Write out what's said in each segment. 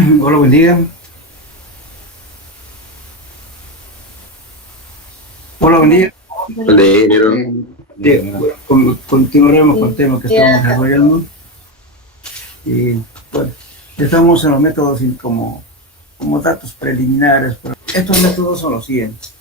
Hola, buen día. Hola, buen día. De dinero. Bueno, continuaremos con el tema que estamos desarrollando. Y bueno, estamos en los métodos como datos preliminares. Pero estos métodos son los siguientes.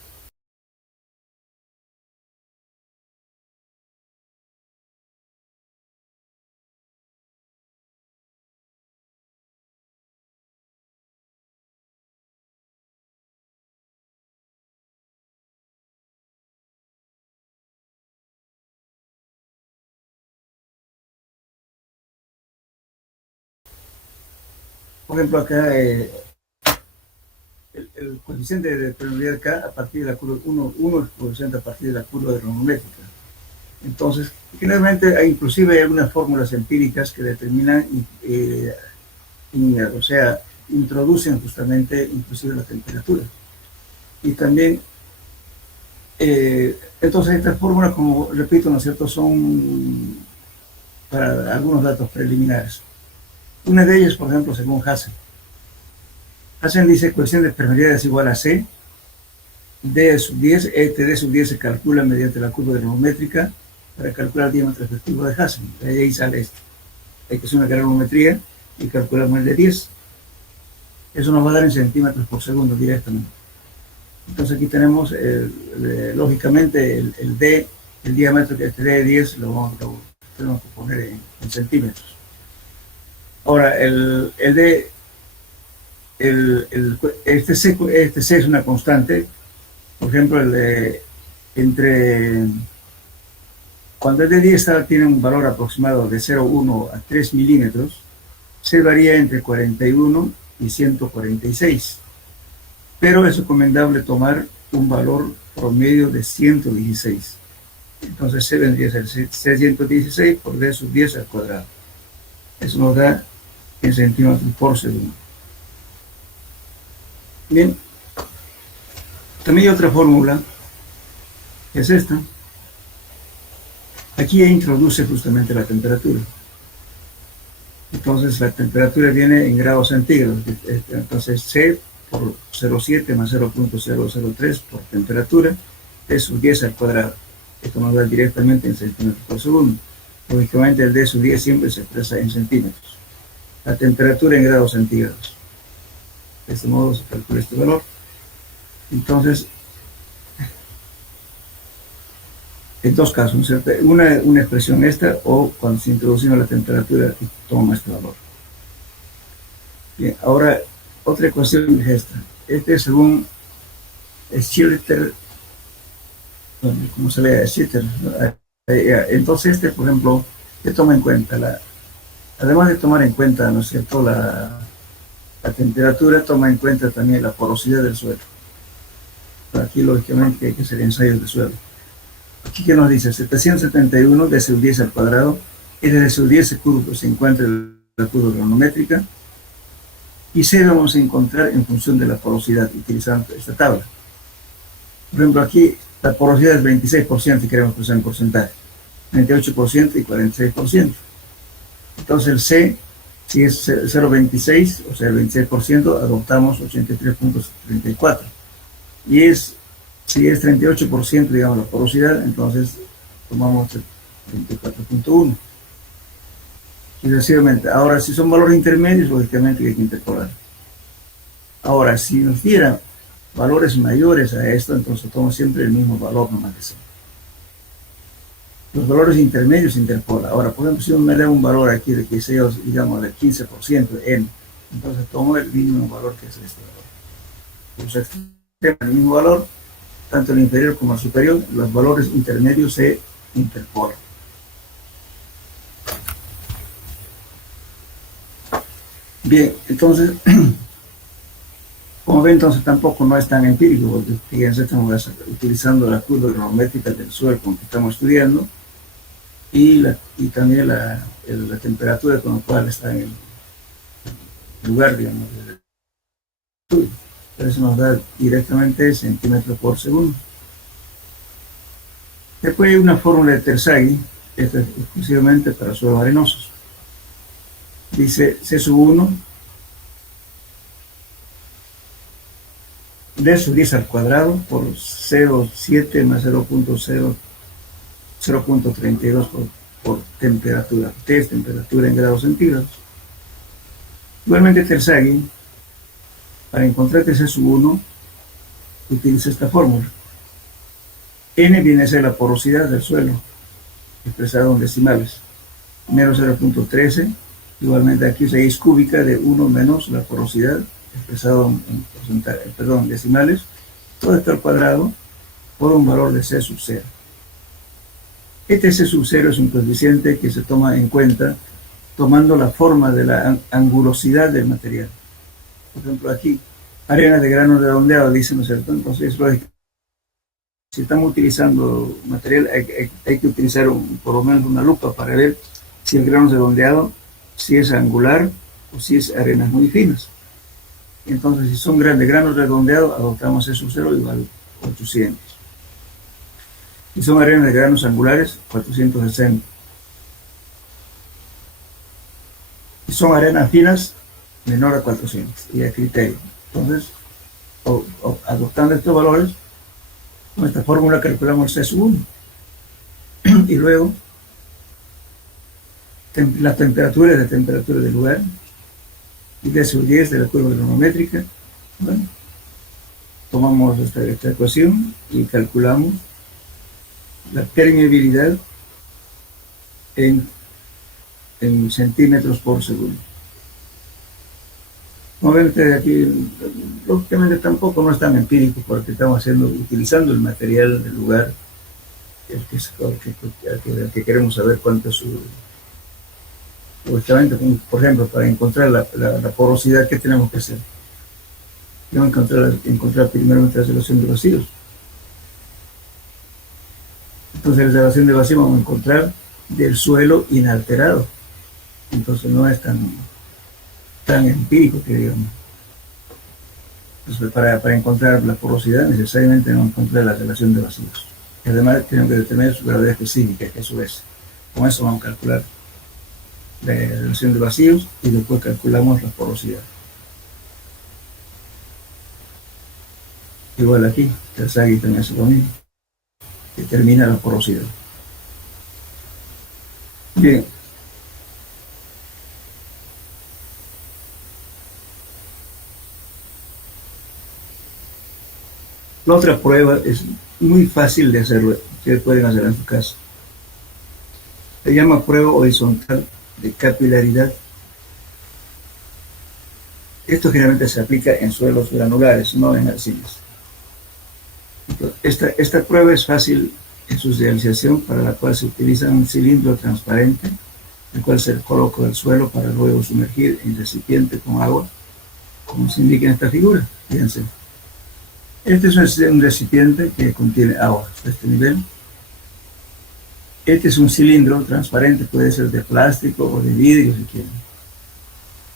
Por ejemplo, acá el coeficiente de probabilidad acá a partir de la curva, uno es coeficiente a partir de la curva de trigonométrica. Entonces, generalmente hay inclusive algunas fórmulas empíricas que determinan, o sea, introducen justamente inclusive la temperatura. Y también, entonces estas fórmulas, como repito, ¿no es cierto?, son para algunos datos preliminares. Una de ellas, por ejemplo, según Hassen. Hassen dice coeficiente de permeabilidad es igual a C, D sub 10, este D sub 10 se calcula mediante la curva granulométrica para calcular el diámetro efectivo de Hassen. De ahí sale esto. Hay que hacer una granulometría y calculamos el de 10. Eso nos va a dar en centímetros por segundo directamente. Entonces aquí tenemos, lógicamente, el D, el diámetro que este D de 10 lo tenemos que poner en centímetros. Ahora, el D, este C es una constante. Por ejemplo, cuando el de 10 tiene un valor aproximado de 0,1 a 3 milímetros, C varía entre 41 y 146. Pero es recomendable tomar un valor promedio de 116. Entonces C vendría a ser 616 por D sub 10 al cuadrado. Eso nos da en centímetros por segundo. Bien, también hay otra fórmula, que es esta. Aquí introduce justamente la temperatura. Entonces la temperatura viene en grados centígrados. Entonces C por 0,7 más 0,003 por temperatura D sub 10 al cuadrado. Esto nos da directamente en centímetros por segundo. Lógicamente el D sub 10 siempre se expresa en centímetros. La temperatura en grados centígrados. De este modo se calcula este valor. Entonces, en dos casos, ¿cierto? Una expresión esta o cuando se introduce la temperatura y toma este valor. Bien, ahora otra ecuación es esta. Este es según Schiller, ¿cómo se lee? Schiller. Entonces por ejemplo, que toma en cuenta, además de tomar en cuenta, ¿no es cierto?, la temperatura, toma en cuenta también la porosidad del suelo. Aquí lógicamente hay que hacer ensayos de suelo. Aquí que nos dice 771 de sub 10 al cuadrado, y de sub 10 se encuentra la curva granulométrica, y C vamos a encontrar en función de la porosidad utilizando esta tabla. Por ejemplo, aquí la porosidad es 26% si queremos usar en porcentaje, 28% y 46%. Entonces el C, si es 0,26, o sea el 26%, adoptamos 83,34. Y si es 38%, digamos, la porosidad, entonces tomamos 34,1. Sucesivamente. Ahora, si son valores intermedios, lógicamente hay que interpolar. Ahora, si nos dieran valores mayores a esto, entonces tomo siempre el mismo valor nomás que sea. Los valores intermedios se interpolan. Ahora, por ejemplo, si me da un valor aquí de que sea, digamos, del 15% de N, entonces tomo el mínimo valor que es este valor. Entonces, el mismo valor, tanto el inferior como el superior, los valores intermedios se interpolan. Bien, entonces, como ven, entonces tampoco no es tan empírico, porque fíjense, estamos utilizando la curva granulométrica del suelo con que estamos estudiando y también la temperatura con la cual está en el lugar, digamos, del estudio. Eso nos da directamente centímetros por segundo. Después hay una fórmula de Terzaghi, esta es exclusivamente para suelos arenosos. Dice C sub 1 de su 10 al cuadrado por 0,7 más 0,32 por temperatura. T es temperatura en grados centígrados. Igualmente Terzaghi, para encontrar Tc sub 1, utiliza esta fórmula. N viene a ser la porosidad del suelo, expresado en decimales. Menos 0,13, igualmente aquí 6 cúbica de 1 menos la porosidad, expresado en decimales, todo esto al cuadrado por un valor de C sub 0. Este C sub 0 es un coeficiente que se toma en cuenta tomando la forma de la angulosidad del material. Por ejemplo, aquí, arena de grano redondeado, dice, ¿no es cierto? Entonces, es lógico. Si estamos utilizando material, hay que utilizar por lo menos una lupa para ver si el grano redondeado, si es angular o si es arenas muy finas. Entonces, si son grandes granos redondeados, adoptamos C sub 0 igual a 800. Si son arenas de granos angulares, 460. Si son arenas finas, menor a 400, y a criterio. Entonces, adoptando estos valores, con esta fórmula calculamos el C sub 1. Y luego, la temperatura es la temperatura del lugar, y D sub 10 de la curva granulométrica. Bueno, tomamos esta ecuación y calculamos la permeabilidad en centímetros por segundo. Obviamente aquí, lógicamente tampoco no es tan empírico porque estamos utilizando el material del lugar, el que queremos saber cuánto es su... Justamente, por ejemplo, para encontrar la porosidad, ¿qué tenemos que hacer? Tenemos que encontrar primero nuestra relación de vacíos. Entonces, la relación de vacíos vamos a encontrar del suelo inalterado. Entonces, no es tan empírico que digamos. Entonces, para encontrar la porosidad, necesariamente tenemos que encontrar la relación de vacíos. Y además, tenemos que determinar su gravedad específica, que eso es. Con eso vamos a calcular la relación de vacíos y después calculamos la porosidad. Igual aquí, Terzaghi también hace lo mismo, determina la porosidad. Bien. La otra prueba es muy fácil de hacerlo, ustedes pueden hacerla en su casa. Se llama prueba horizontal de capilaridad. Esto generalmente se aplica en suelos granulares, no en arcillas. Esta prueba es fácil en su realización, para la cual se utiliza un cilindro transparente, el cual se coloca al suelo para luego sumergir en recipiente con agua, como se indica en esta figura. Fíjense. Este es un recipiente que contiene agua a este nivel. Este es un cilindro transparente, puede ser de plástico o de vidrio si quieren.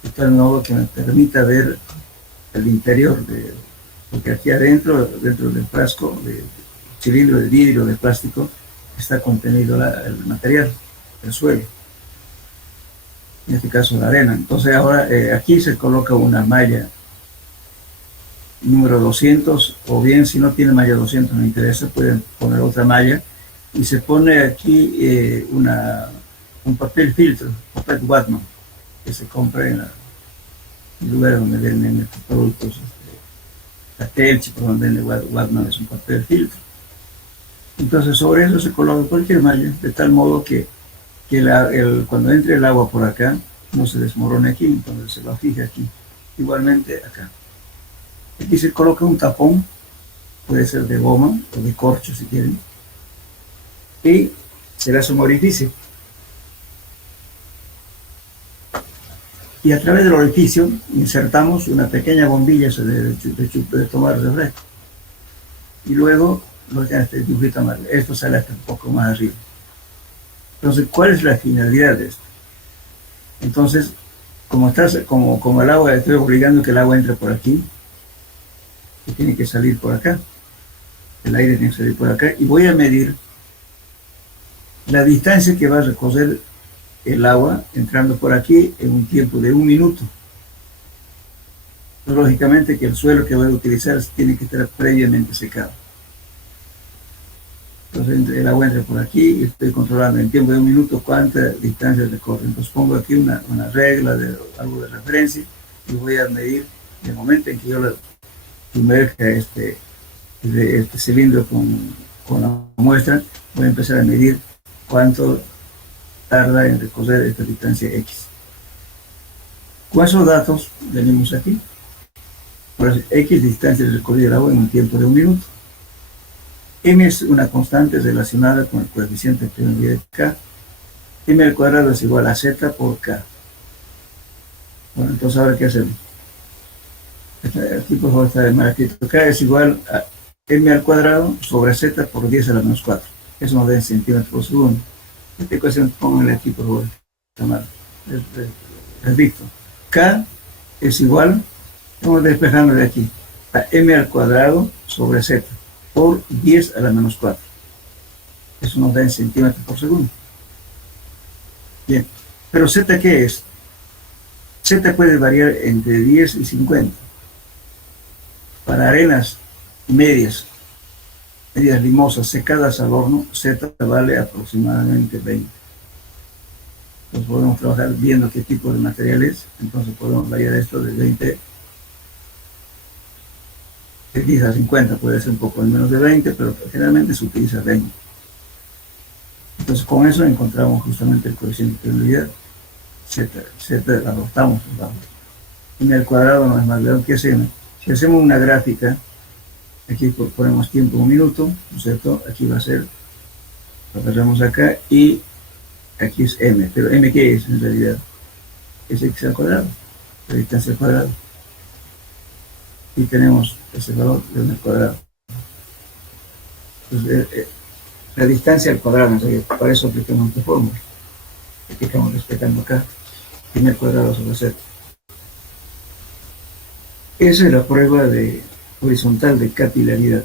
De tal modo que me permita ver el interior, porque aquí adentro, dentro del frasco, del cilindro de vidrio, de plástico, está contenido el material, el suelo. En este caso la arena. Entonces ahora aquí se coloca una malla número 200, o bien si no tiene malla 200 no interesa, pueden poner otra malla, y se pone aquí un papel filtro, papel Whatman, que se compra en el lugar donde venden estos productos. La Telchi, por donde venden Whatman, es un papel filtro. Entonces sobre eso se coloca cualquier malla, de tal modo que cuando entre el agua por acá, no se desmorone aquí, entonces se lo fija aquí. Igualmente acá. Aquí se coloca un tapón, puede ser de goma o de corcho si quieren, y se le hace un orificio. Y a través del orificio insertamos una pequeña bombilla de tomar refresco. Y luego esto sale hasta un poco más arriba. Entonces, ¿cuál es la finalidad de esto? Entonces, como el agua, estoy obligando que el agua entre por aquí, que tiene que salir por acá, el aire tiene que salir por acá, y voy a medir la distancia que va a recorrer el agua entrando por aquí en un tiempo de 1 minuto. Pero lógicamente que el suelo que voy a utilizar tiene que estar previamente secado. Entonces el agua entra por aquí y estoy controlando en tiempo de 1 minuto cuánta distancia recorre. Entonces pongo aquí una regla, algo de referencia, y voy a medir el momento en que yo sumerja este cilindro con la muestra, voy a empezar a medir cuánto tarda en recorrer esta distancia X. Con esos datos venimos aquí. Por X distancia de recorrido del agua en un tiempo de 1 minuto. M es una constante relacionada con el coeficiente de permeabilidad de K. M al cuadrado es igual a Z por K. Bueno, entonces ahora ¿qué hacemos? Aquí por favor está de mal escrito. K es igual a M al cuadrado sobre Z por 10 a la menos 4. Eso nos da en centímetros por segundo. Esta ecuación pónganle aquí por favor. Está mal. Repito. K es igual, estamos despejando de aquí, a M al cuadrado sobre Z por 10 a la menos 4. Eso nos da en centímetros por segundo. Bien, pero Z ¿qué es? Z puede variar entre 10 y 50. Para arenas medias limosas secadas al horno, Z vale aproximadamente 20. Entonces podemos trabajar viendo qué tipo de material es. Entonces podemos variar esto de 20 de 10 a 50, puede ser un poco menos de 20, pero generalmente se utiliza 20. Entonces con eso encontramos justamente el coeficiente de permeabilidad. Z adoptamos, M al cuadrado no es más grande que M. Si hacemos una gráfica, aquí ponemos tiempo 1 minuto, ¿no es cierto? Aquí va a ser, lo agarramos acá y aquí es M, pero M ¿qué es en realidad? Es X al cuadrado, la distancia al cuadrado. Y tenemos ese valor de 1 al cuadrado. Entonces, la distancia al cuadrado, entonces, para eso aplicamos esta fórmula. Aquí estamos respetando acá, M al cuadrado sobre Z. Esa es la prueba horizontal de capilaridad.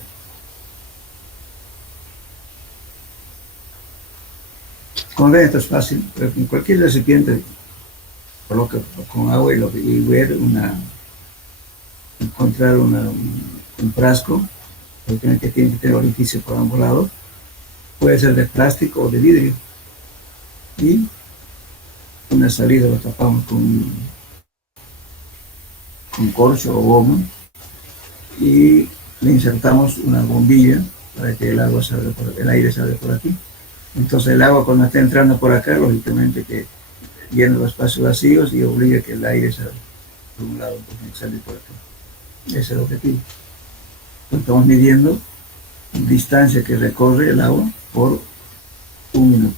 Como ven, esto es fácil, pero en cualquier recipiente coloca con agua y ver encontrar un frasco, que tiene que tener orificio por ambos lados, puede ser de plástico o de vidrio, y una salida lo tapamos con corcho o goma y le insertamos una bombilla para que el aire salga por aquí. Entonces el agua cuando está entrando por acá, lógicamente que llena los espacios vacíos y obliga que el aire salga por un lado, porque sale por acá. Ese es el objetivo. Estamos midiendo distancia que recorre el agua por 1 minuto.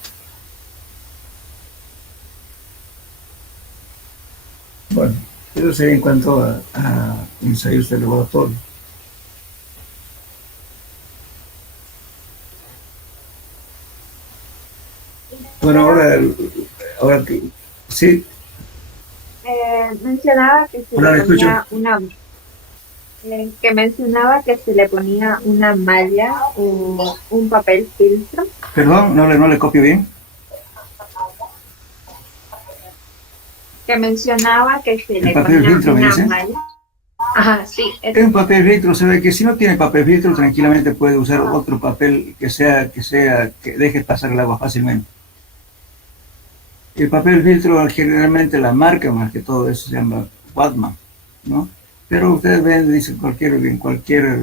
Bueno, eso sería en cuanto a ensayos de laboratorio. Bueno, ahora que sí. Mencionaba que se Hola, le ¿me escucho? ponía una malla o un papel filtro. Perdón, no le copio bien. Que mencionaba que se El le papel ponía filtro, me una dice. malla. Ajá, sí. Es un papel filtro, se ve que si no tiene papel filtro, tranquilamente puede usar otro papel que deje pasar el agua fácilmente. El papel filtro, generalmente la marca más que todo eso se llama Watman, ¿no? Pero ustedes ven, dicen en cualquier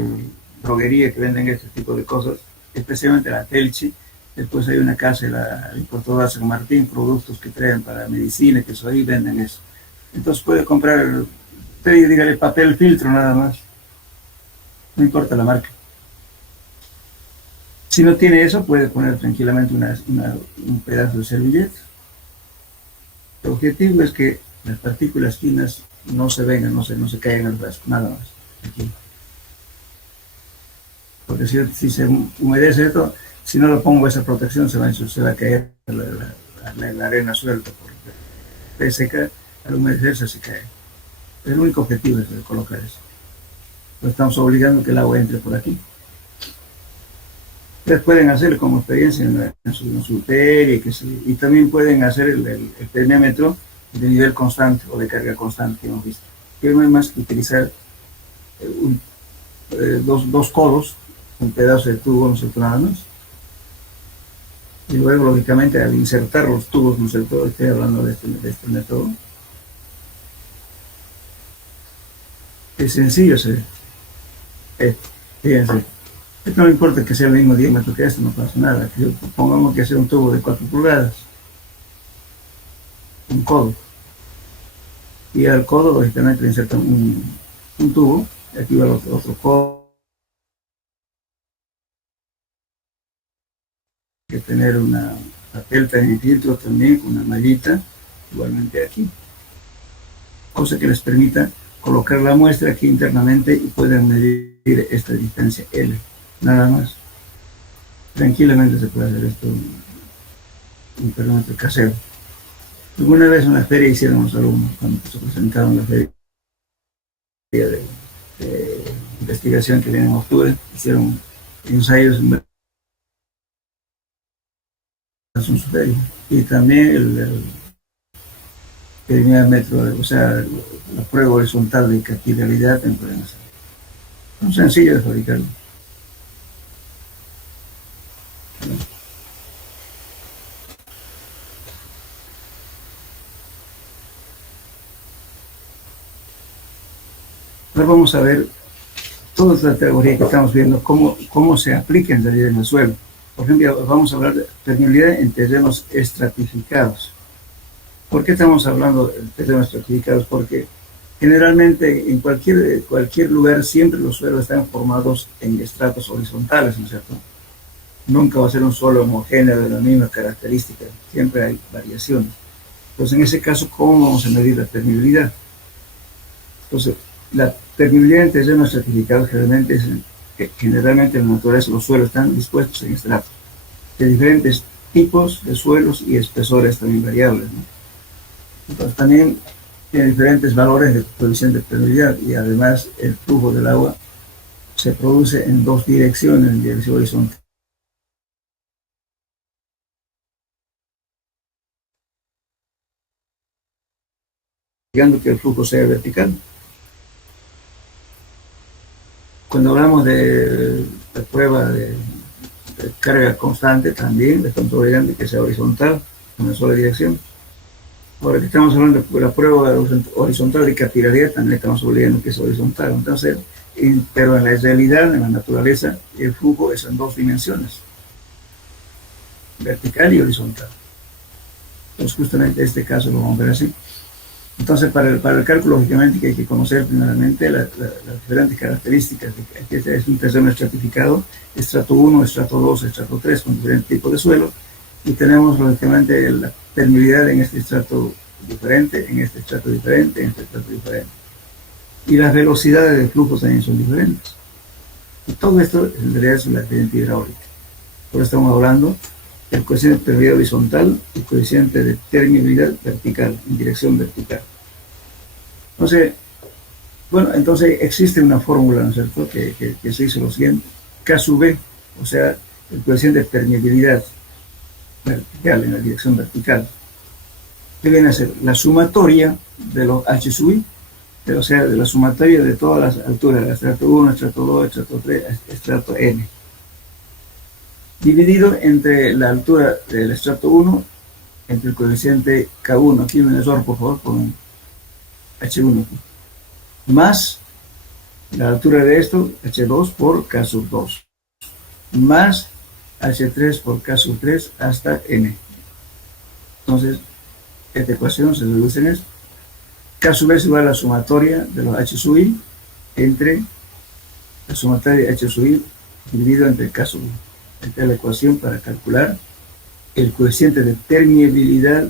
droguería que venden este tipo de cosas, especialmente la Telchi. Después hay una casa, la importadora San Martín, productos que traen para medicina, que eso ahí venden eso. Entonces puede comprar, usted dígale papel filtro nada más, no importa la marca. Si no tiene eso, puede poner tranquilamente un pedazo de servilleta. El objetivo es que las partículas finas no se vengan, no se caigan al frasco, nada más. Aquí. Porque si se humedece esto, si no lo pongo esa protección, se va a caer la arena suelta, porque seca, al humedecerse se cae. El único objetivo es de colocar eso. Lo estamos obligando a que el agua entre por aquí. Ustedes pueden hacer como experiencia en su feria y también pueden hacer el termómetro de nivel constante o de carga constante que hemos visto. que no hay más que utilizar dos codos, un pedazo de tubo, ¿no es cierto? Nada más. Y luego, lógicamente, al insertar los tubos, ¿no es cierto? Estoy hablando de este método. Es sencillo, fíjense. Esto no importa que sea el mismo diámetro que esto, no pasa nada. Pongamos que sea un tubo de 4 pulgadas, un codo. Y al codo, lógicamente, le insertan un tubo. Y aquí va el otro codo. Hay que tener una papel de filtro también, con una mallita, igualmente aquí. Cosa que les permita colocar la muestra aquí internamente y pueden medir esta distancia L. Nada más. Tranquilamente se puede hacer esto un perímetro casero. Alguna vez en la feria hicieron los alumnos, cuando se presentaron en la feria de investigación que viene en octubre, hicieron ensayos en versión superior. Y también el primer método, o sea, la prueba horizontal de capilaridad también pueden hacer. Es sencillo de fabricarlo. Ahora vamos a ver toda esta teoría que estamos viendo, cómo se aplica en realidad en el suelo. Por ejemplo, vamos a hablar de permeabilidad en terrenos estratificados. ¿Por qué estamos hablando de terrenos estratificados? Porque generalmente en cualquier lugar siempre los suelos están formados en estratos horizontales, ¿no es cierto? Nunca va a ser un suelo homogéneo de la misma característica, siempre hay variaciones. Entonces, en ese caso, ¿cómo vamos a medir la permeabilidad? Entonces, la permeabilidad en terrenos estratificados generalmente en la naturaleza los suelos están dispuestos en estratos de diferentes tipos de suelos y espesores también variables, ¿no? Entonces, también tiene diferentes valores de coeficiente de permeabilidad y además el flujo del agua se produce en dos direcciones, en dirección horizontal, llegando que el flujo sea vertical. Cuando hablamos de prueba de carga constante, también estamos obligando que sea horizontal, en una sola dirección. Ahora que estamos hablando de la prueba horizontal de capilaridad, también estamos obligando que sea horizontal. Entonces, pero en la realidad, en la naturaleza, el flujo es en dos dimensiones, vertical y horizontal. Entonces, justamente este caso lo vamos a ver así. Entonces, para el cálculo, lógicamente, que hay que conocer primeramente las diferentes características. Este es un terreno estratificado, estrato 1, estrato 2, estrato 3, con diferentes tipos de suelo. Y tenemos, lógicamente, la permeabilidad en este estrato diferente, en este estrato diferente, en este estrato diferente. Y las velocidades de flujo también son diferentes. Y todo esto, en realidad, es la actividad hidráulica. Por eso estamos hablando del coeficiente de permeabilidad horizontal y coeficiente de permeabilidad vertical, en dirección vertical. Entonces existe una fórmula, ¿no es cierto?, que se hizo lo siguiente: K sub B, o sea, el coeficiente de permeabilidad vertical, en la dirección vertical, que viene a ser la sumatoria de los H sub I, o sea, de la sumatoria de todas las alturas, estrato 1, estrato 2, estrato 3, estrato N, dividido entre la altura del estrato 1, entre el coeficiente K1, aquí un error, por favor, con H1, más la altura de esto, H2 por K sub 2, más H3 por K sub 3 hasta N. Entonces, esta ecuación se reduce en esto. K sub es igual a la sumatoria de los H sub I entre la sumatoria de H sub I dividido entre K sub I. Esta es la ecuación para calcular el coeficiente de permeabilidad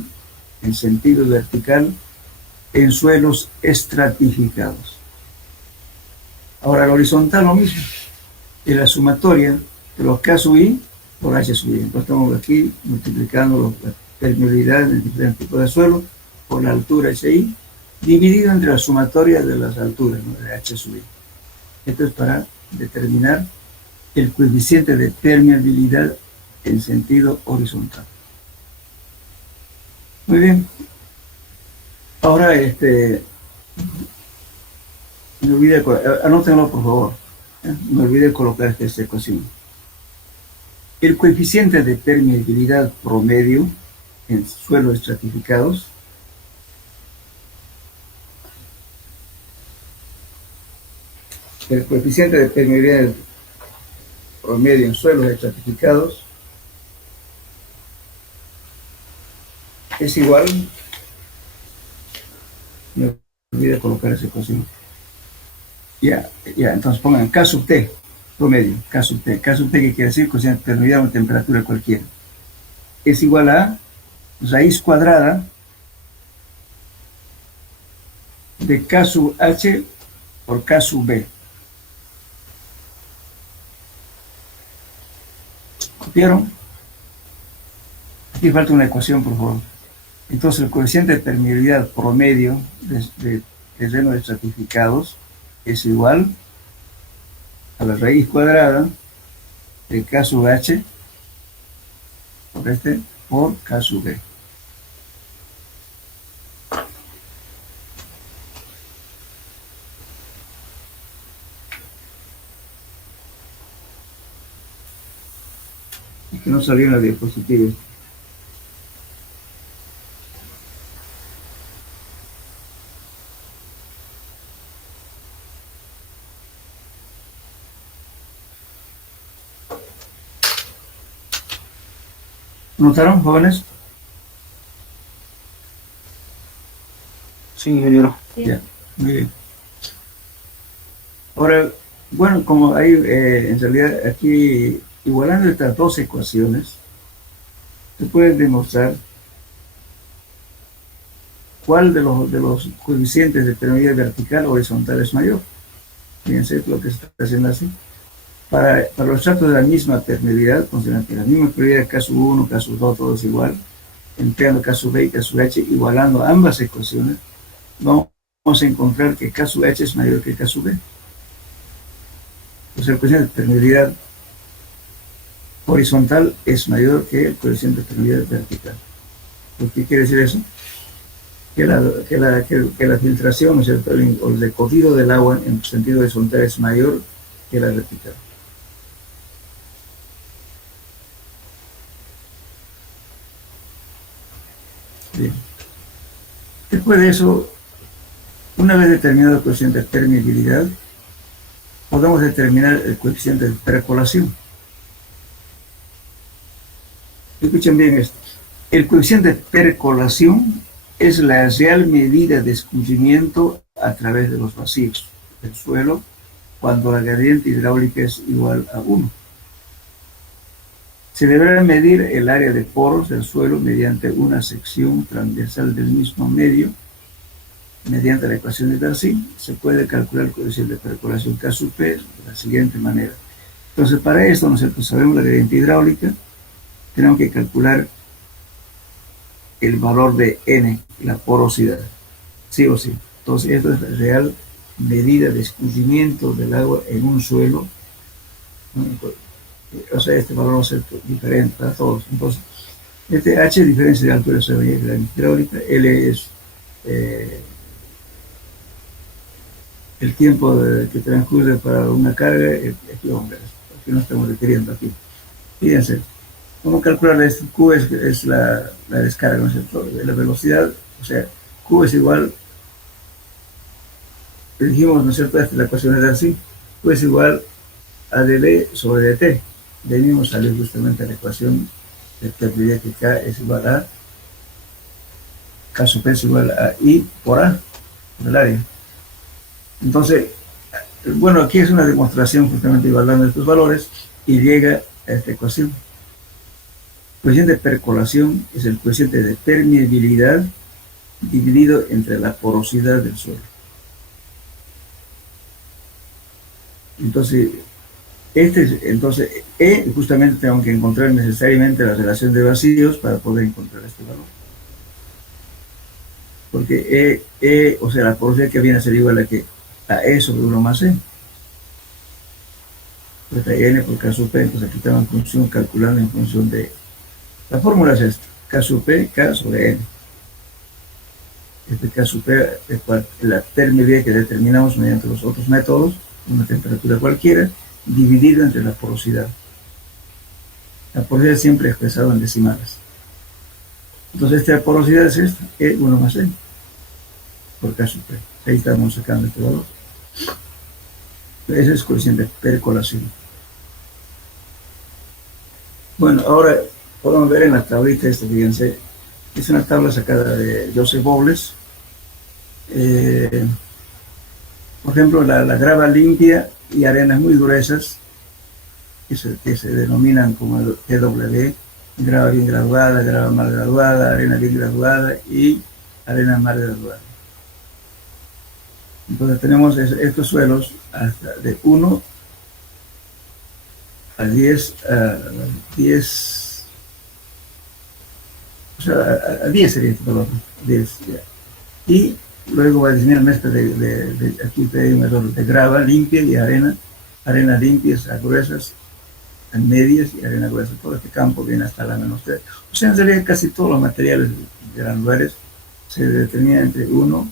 en sentido vertical en suelos estratificados. Ahora, el horizontal lo mismo, es la sumatoria de los K sub I por H sub I. Entonces estamos aquí multiplicando la permeabilidad en diferentes tipos de suelo por la altura HI, dividido entre la sumatoria de las alturas, ¿no?, de H sub I. Esto es para determinar el coeficiente de permeabilidad en sentido horizontal. Muy bien. Ahora, Me olvidé, anótenlo por favor. Me olvidé colocar esta ecuación. El coeficiente de permeabilidad promedio en suelos estratificados el coeficiente de permeabilidad promedio en suelos estratificados es igual, me olvidé colocar esa ecuación. Ya, entonces pongan K sub T, promedio, K sub T. K sub T, que quiere decir coeficiente de permeabilidad a una temperatura cualquiera. Es igual a raíz cuadrada de K sub H por K sub B. ¿Copiaron? Aquí falta una ecuación, por favor. Entonces, el coeficiente de permeabilidad promedio de terrenos estratificados es igual a la raíz cuadrada de K sub H por K sub B. Es que no salió en la diapositiva. ¿Notaron, jóvenes? Sí, ingeniero. Ya, muy bien. Ahora, bueno, como hay en realidad aquí, igualando estas dos ecuaciones, se puede demostrar cuál de los coeficientes de permeabilidad vertical o horizontal es mayor. Fíjense lo que se está haciendo así. Para los tratos de la misma permeabilidad, considerando que la misma permeabilidad caso 1, caso 2, todo es igual, empleando caso B y caso H, igualando ambas ecuaciones, vamos a encontrar que caso H es mayor que caso B. Entonces el coeficiente de permeabilidad horizontal es mayor que el coeficiente de permeabilidad vertical. ¿Qué quiere decir eso? Que la filtración, ¿no es cierto?, o el recorrido del agua en sentido horizontal es mayor que la vertical. Bien. Después de eso, una vez determinado el coeficiente de permeabilidad, podemos determinar el coeficiente de percolación. Escuchen bien esto. El coeficiente de percolación es la real medida de escurrimiento a través de los vacíos del suelo cuando la gradiente hidráulica es igual a 1. Se deberá medir el área de poros del suelo mediante una sección transversal del mismo medio. Mediante la ecuación de Darcy se puede calcular el coeficiente de percolación K sub P de la siguiente manera. Entonces, para esto, nosotros sabemos la gradiente hidráulica, tenemos que calcular el valor de N, la porosidad, sí o sí. Entonces, esto es la real medida de escurrimiento del agua en un suelo. O sea, este valor va a ser diferente para todos. Entonces, este H es diferencia de altura sobre la gradiente hidráulica, L es el tiempo que transcurre para una carga, que no estamos requiriendo aquí. Fíjense, ¿cómo calcular esto? Q es la descarga, ¿no es cierto?, de la velocidad, o sea, Q es igual, dijimos, ¿no es cierto?, esta es la ecuación de Darcy, Q es igual a dB sobre dt. De ahí mismo salió justamente la ecuación de permeabilidad que K es igual a, K sub P es igual a I por A, por el área. Entonces, bueno, aquí es una demostración justamente igualando estos valores y llega a esta ecuación. El coeficiente de percolación es el coeficiente de permeabilidad dividido entre la porosidad del suelo. Entonces, E, justamente tengo que encontrar necesariamente la relación de vacíos para poder encontrar este valor. Porque o sea, la porosidad que viene a ser igual a E sobre 1 más E. Pues N por K sub P, entonces aquí estamos calculando en función de... La fórmula es esta, K sub P, K sobre N. Este K sub P es la permeabilidad que determinamos mediante los otros métodos, una temperatura cualquiera, dividida entre la porosidad. La porosidad siempre expresada en decimales. Entonces esta porosidad es esta, E1 más E, por K sub P. Ahí estamos sacando este valor. Ese es coeficiente de percolación. Bueno, ahora podemos ver en la tablita esta, fíjense, es una tabla sacada de Joseph Bowles. Por ejemplo, la grava limpia y arenas muy gruesas, que se denominan como el GW, grava bien graduada, grava mal graduada, arena bien graduada y arena mal graduada. Entonces tenemos estos suelos hasta de 1 a 10, o sea, a 10 sería este valor, 10, ya. Y luego va a diseñar mezcla aquí hay un error de grava limpia y arenas limpias a gruesas, a medias y arena gruesa. Todo este campo viene hasta la -3. O sea, en realidad casi todos los materiales granulares se determinan entre 1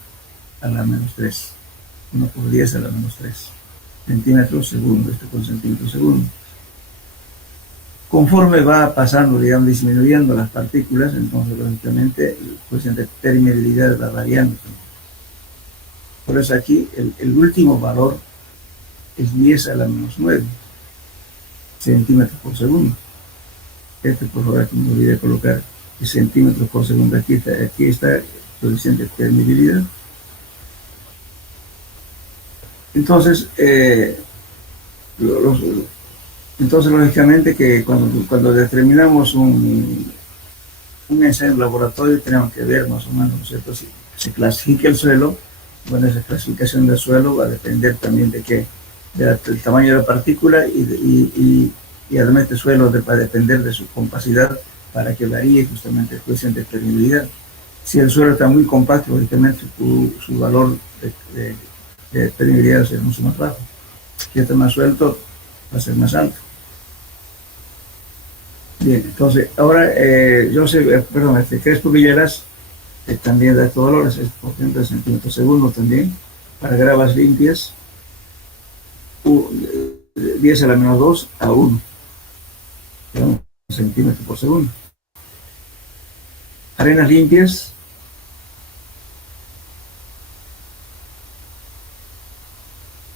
a la -3. 1 por 10 a la -3 centímetros segundo, esto con centímetros segundo. Conforme va pasando, digamos, disminuyendo las partículas, entonces lógicamente el coeficiente de permeabilidad va variando. Por eso aquí el último valor es 10 a la -9 centímetros por segundo. Por favor, me olvidé colocar el centímetros por segundo. Aquí está el coeficiente de permeabilidad. Entonces, lógicamente que cuando determinamos un ensayo en laboratorio tenemos que ver más o menos, ¿no es cierto? Si se clasifica el suelo, bueno, esa clasificación del suelo va a depender también del tamaño de la partícula y además este suelo va a depender de su compacidad para que varíe justamente el coeficiente de permeabilidad. Si el suelo está muy compacto, lógicamente su valor de permeabilidad va a ser mucho más bajo. Si está más suelto, va a ser más alto. Bien, entonces, ahora Crespo Villeras también da estos valores, es por ejemplo de centímetros segundo también, para gravas limpias, 10 a la -2 a 1 centímetros por segundo. Arenas limpias,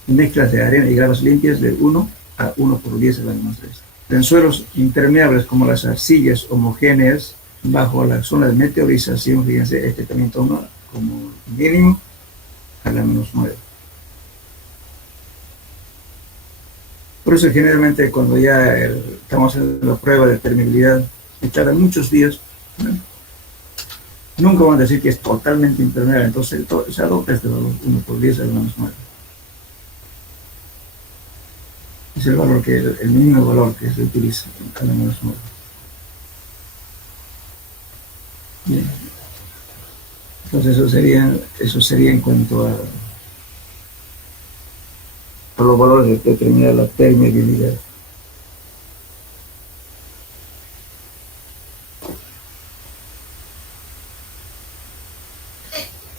mezclas de arena y gravas limpias de 1 a 1 por 10 a la -3. En suelos impermeables como las arcillas homogéneas bajo la zona de meteorización, fíjense, este también toma como mínimo a la -9. Por eso generalmente cuando ya estamos haciendo la prueba de permeabilidad, y tarda muchos días, ¿no? Nunca van a decir que es totalmente impermeable, entonces se adopta este valor, 1 por 10 a la -9. Es el valor el mínimo valor que se utiliza a la -9. Bien. Entonces eso sería en cuanto a los valores de determinar la permeabilidad.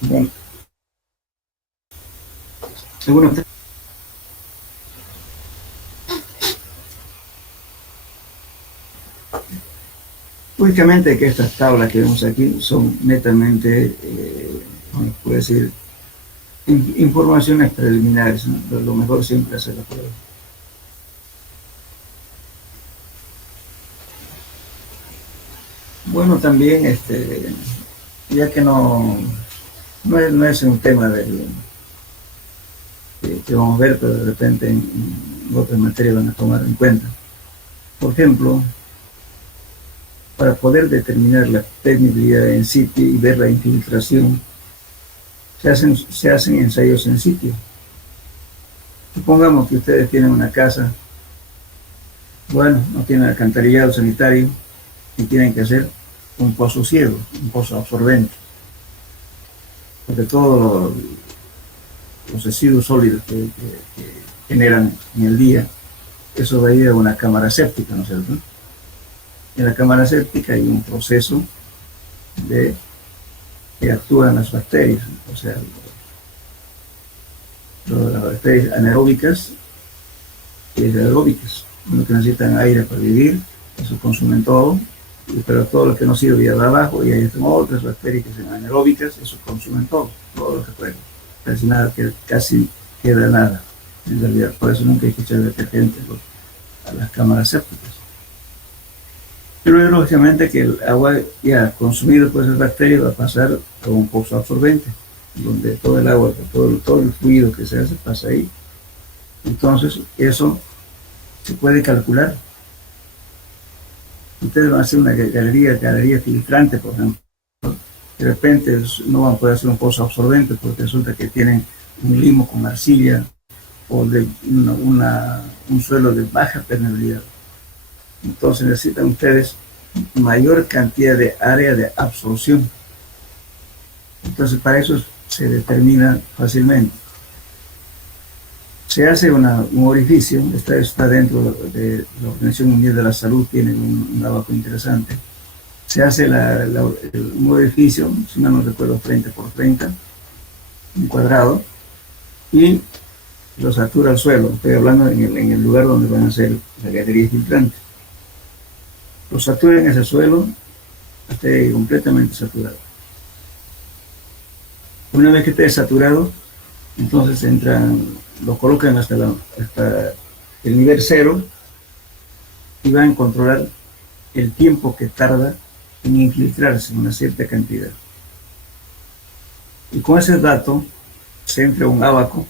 Bueno. ¿Alguna? Únicamente que estas tablas que vemos aquí son netamente, ¿cómo puedo decir? Informaciones preliminares, ¿no? Lo mejor siempre es hacer la prueba. Bueno, también, ya que no es un tema que vamos a ver, pero de repente en otras materias van a tomar en cuenta. Por ejemplo, para poder determinar la permeabilidad en sitio y ver la infiltración, se hacen ensayos en sitio. Supongamos que ustedes tienen una casa, bueno, no tienen alcantarillado sanitario y tienen que hacer un pozo ciego, un pozo absorbente, porque todos los residuos sólidos que generan en el día, eso va a ir a una cámara séptica, ¿no es cierto? En la cámara séptica hay un proceso de que actúan las bacterias, o sea, las bacterias anaeróbicas y aeróbicas, lo que necesitan aire para vivir, eso consumen todo, pero todo lo que no sirve ya de abajo, y ahí están otras bacterias que son anaeróbicas, eso consumen todo lo que pueden, casi nada, casi queda nada, en realidad, por eso nunca hay que echar detergente a las cámaras sépticas. Pero lógicamente que el agua ya consumida por esas bacterias va a pasar a un pozo absorbente, donde todo el agua, todo el fluido que se hace pasa ahí. Entonces eso se puede calcular. Ustedes van a hacer una galería filtrante, por ejemplo. De repente no van a poder hacer un pozo absorbente porque resulta que tienen un limo con arcilla o de un suelo de baja permeabilidad. Entonces necesitan ustedes mayor cantidad de área de absorción. Entonces para eso se determina fácilmente. Se hace un orificio, está dentro de la Organización Mundial de la Salud, tiene un trabajo interesante. Se hace un orificio, si no recuerdo, 30 por 30, un cuadrado, y lo satura al suelo. Estoy hablando en el lugar donde van a hacer la galería filtrante. Lo satura en ese suelo, esté completamente saturado. Una vez que esté saturado, entonces lo colocan hasta el nivel 0 y van a controlar el tiempo que tarda en infiltrarse una cierta cantidad. Y con ese dato se entra un ábaco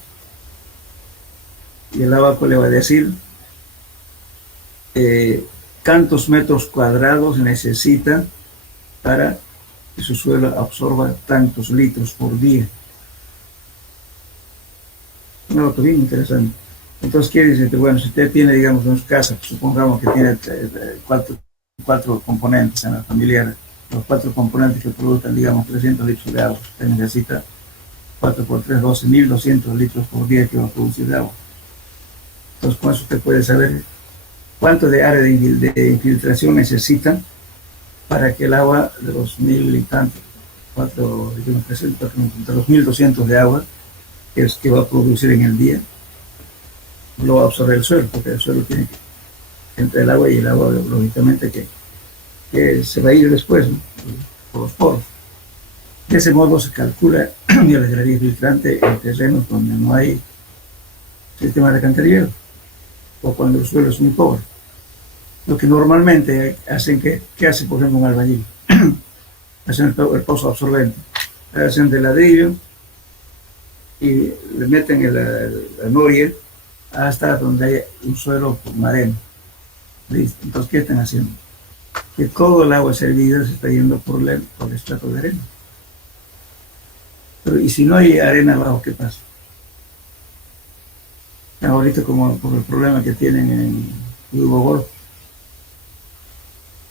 y el ábaco le va a decir cuántos metros cuadrados necesita para que su suelo absorba tantos litros por día. Un ábaco bien interesante. Entonces quiere decir que, bueno, si usted tiene, digamos, una casa, supongamos que tiene cuatro componentes en la familiar, los 4 componentes que produzcan, digamos, 300 litros de agua, usted necesita 4 por 3, 12.200 litros por día que va a producir de agua. Entonces con eso usted puede saber cuánto de área de infiltración necesitan para que el agua de los 1.000 y tantos, de los 1.200 de agua que va a producir en el día, lo va a absorber el suelo, porque el suelo tiene que entre el agua y el agua, lógicamente, que se va a ir después, ¿no?, por los poros. De ese modo se calcula la galería filtrante en terrenos donde no hay sistema de alcantarillado o cuando el suelo es muy pobre. Lo que normalmente hacen, ¿qué hace, por ejemplo, un albañil? Hacen el pozo absorbente, hacen de ladrillo y le meten la noria hasta donde hay un suelo con arena. ¿Listo? Entonces, ¿qué están haciendo? Que todo el agua servida se está yendo por el estrato de arena. Pero, ¿y si no hay arena abajo, qué pasa? Ahorita, como por el problema que tienen en Hugo,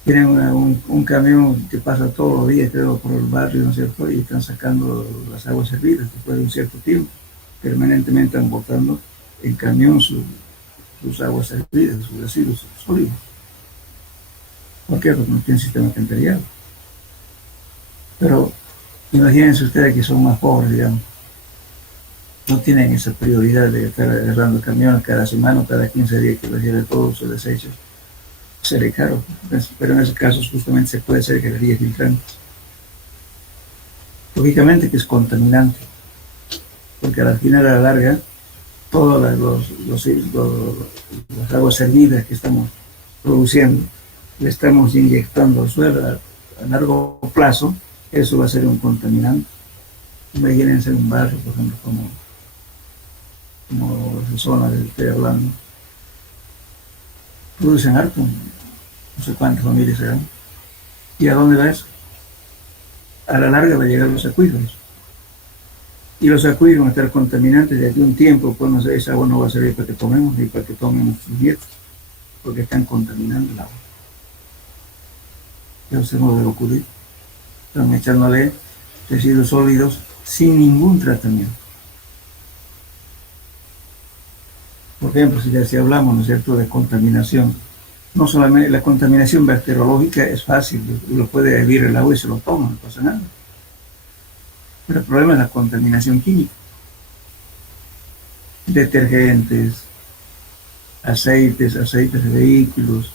tienen un camión que pasa todos los días, creo, por el barrio, ¿no es cierto? Y están sacando las aguas servidas después de un cierto tiempo. Permanentemente están botando en camión sus aguas servidas, sus residuos sólidos. ¿Por qué? Porque no tienen sistema alcantarillado. Pero imagínense ustedes que son más pobres, digamos. No tienen esa prioridad de estar agarrando camiones cada semana o cada 15 días que les lleve todos sus desechos. Sería caro, pero en ese caso justamente se puede hacer galerías filtrantes. Lógicamente que es contaminante, porque al final, a la larga, todas las aguas servidas que estamos produciendo, le estamos inyectando al suelo a largo plazo, eso va a ser un contaminante. Imagínense un barrio, por ejemplo, como la zona del que estoy hablando, producen harto, no sé cuántas familias serán. ¿Y a dónde va eso? A la larga va a llegar a los acuíferos. Y los acuíferos van a estar contaminantes de aquí a un tiempo, pues esa agua no va a servir para que tomemos ni para que tomen nuestros nietos, porque están contaminando el agua. Eso no debe ocurrir. Están echándole residuos sólidos sin ningún tratamiento. Por ejemplo, si hablamos, ¿no es cierto?, de contaminación, no solamente la contaminación bacteriológica es fácil, uno puede hervir el agua y se lo toma, no pasa nada. Pero el problema es la contaminación química. Detergentes, aceites de vehículos,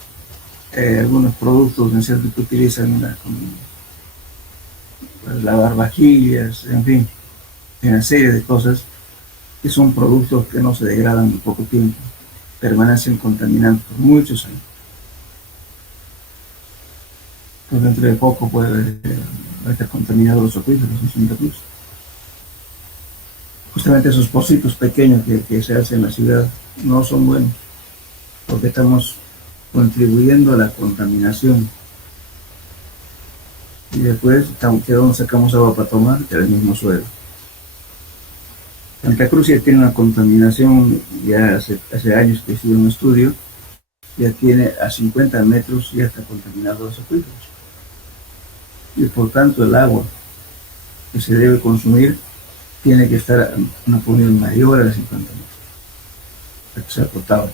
algunos productos, ¿no es cierto?, que utilizan para lavar vajillas, en fin, una serie de cosas que son productos que no se degradan en poco tiempo, permanecen contaminantes por muchos años. Pues dentro de poco puede estar contaminado los acuíferos en Santa Cruz. Justamente esos pocitos pequeños que se hacen en la ciudad no son buenos, porque estamos contribuyendo a la contaminación. Y después, ¿de dónde sacamos agua para tomar? Del mismo suelo. Santa Cruz ya tiene una contaminación, ya hace años que hizo un estudio, ya tiene a 50 metros, ya está contaminado los acuíferos. Y por tanto el agua que se debe consumir tiene que estar a una profundidad mayor a 50 metros, para que sea potable.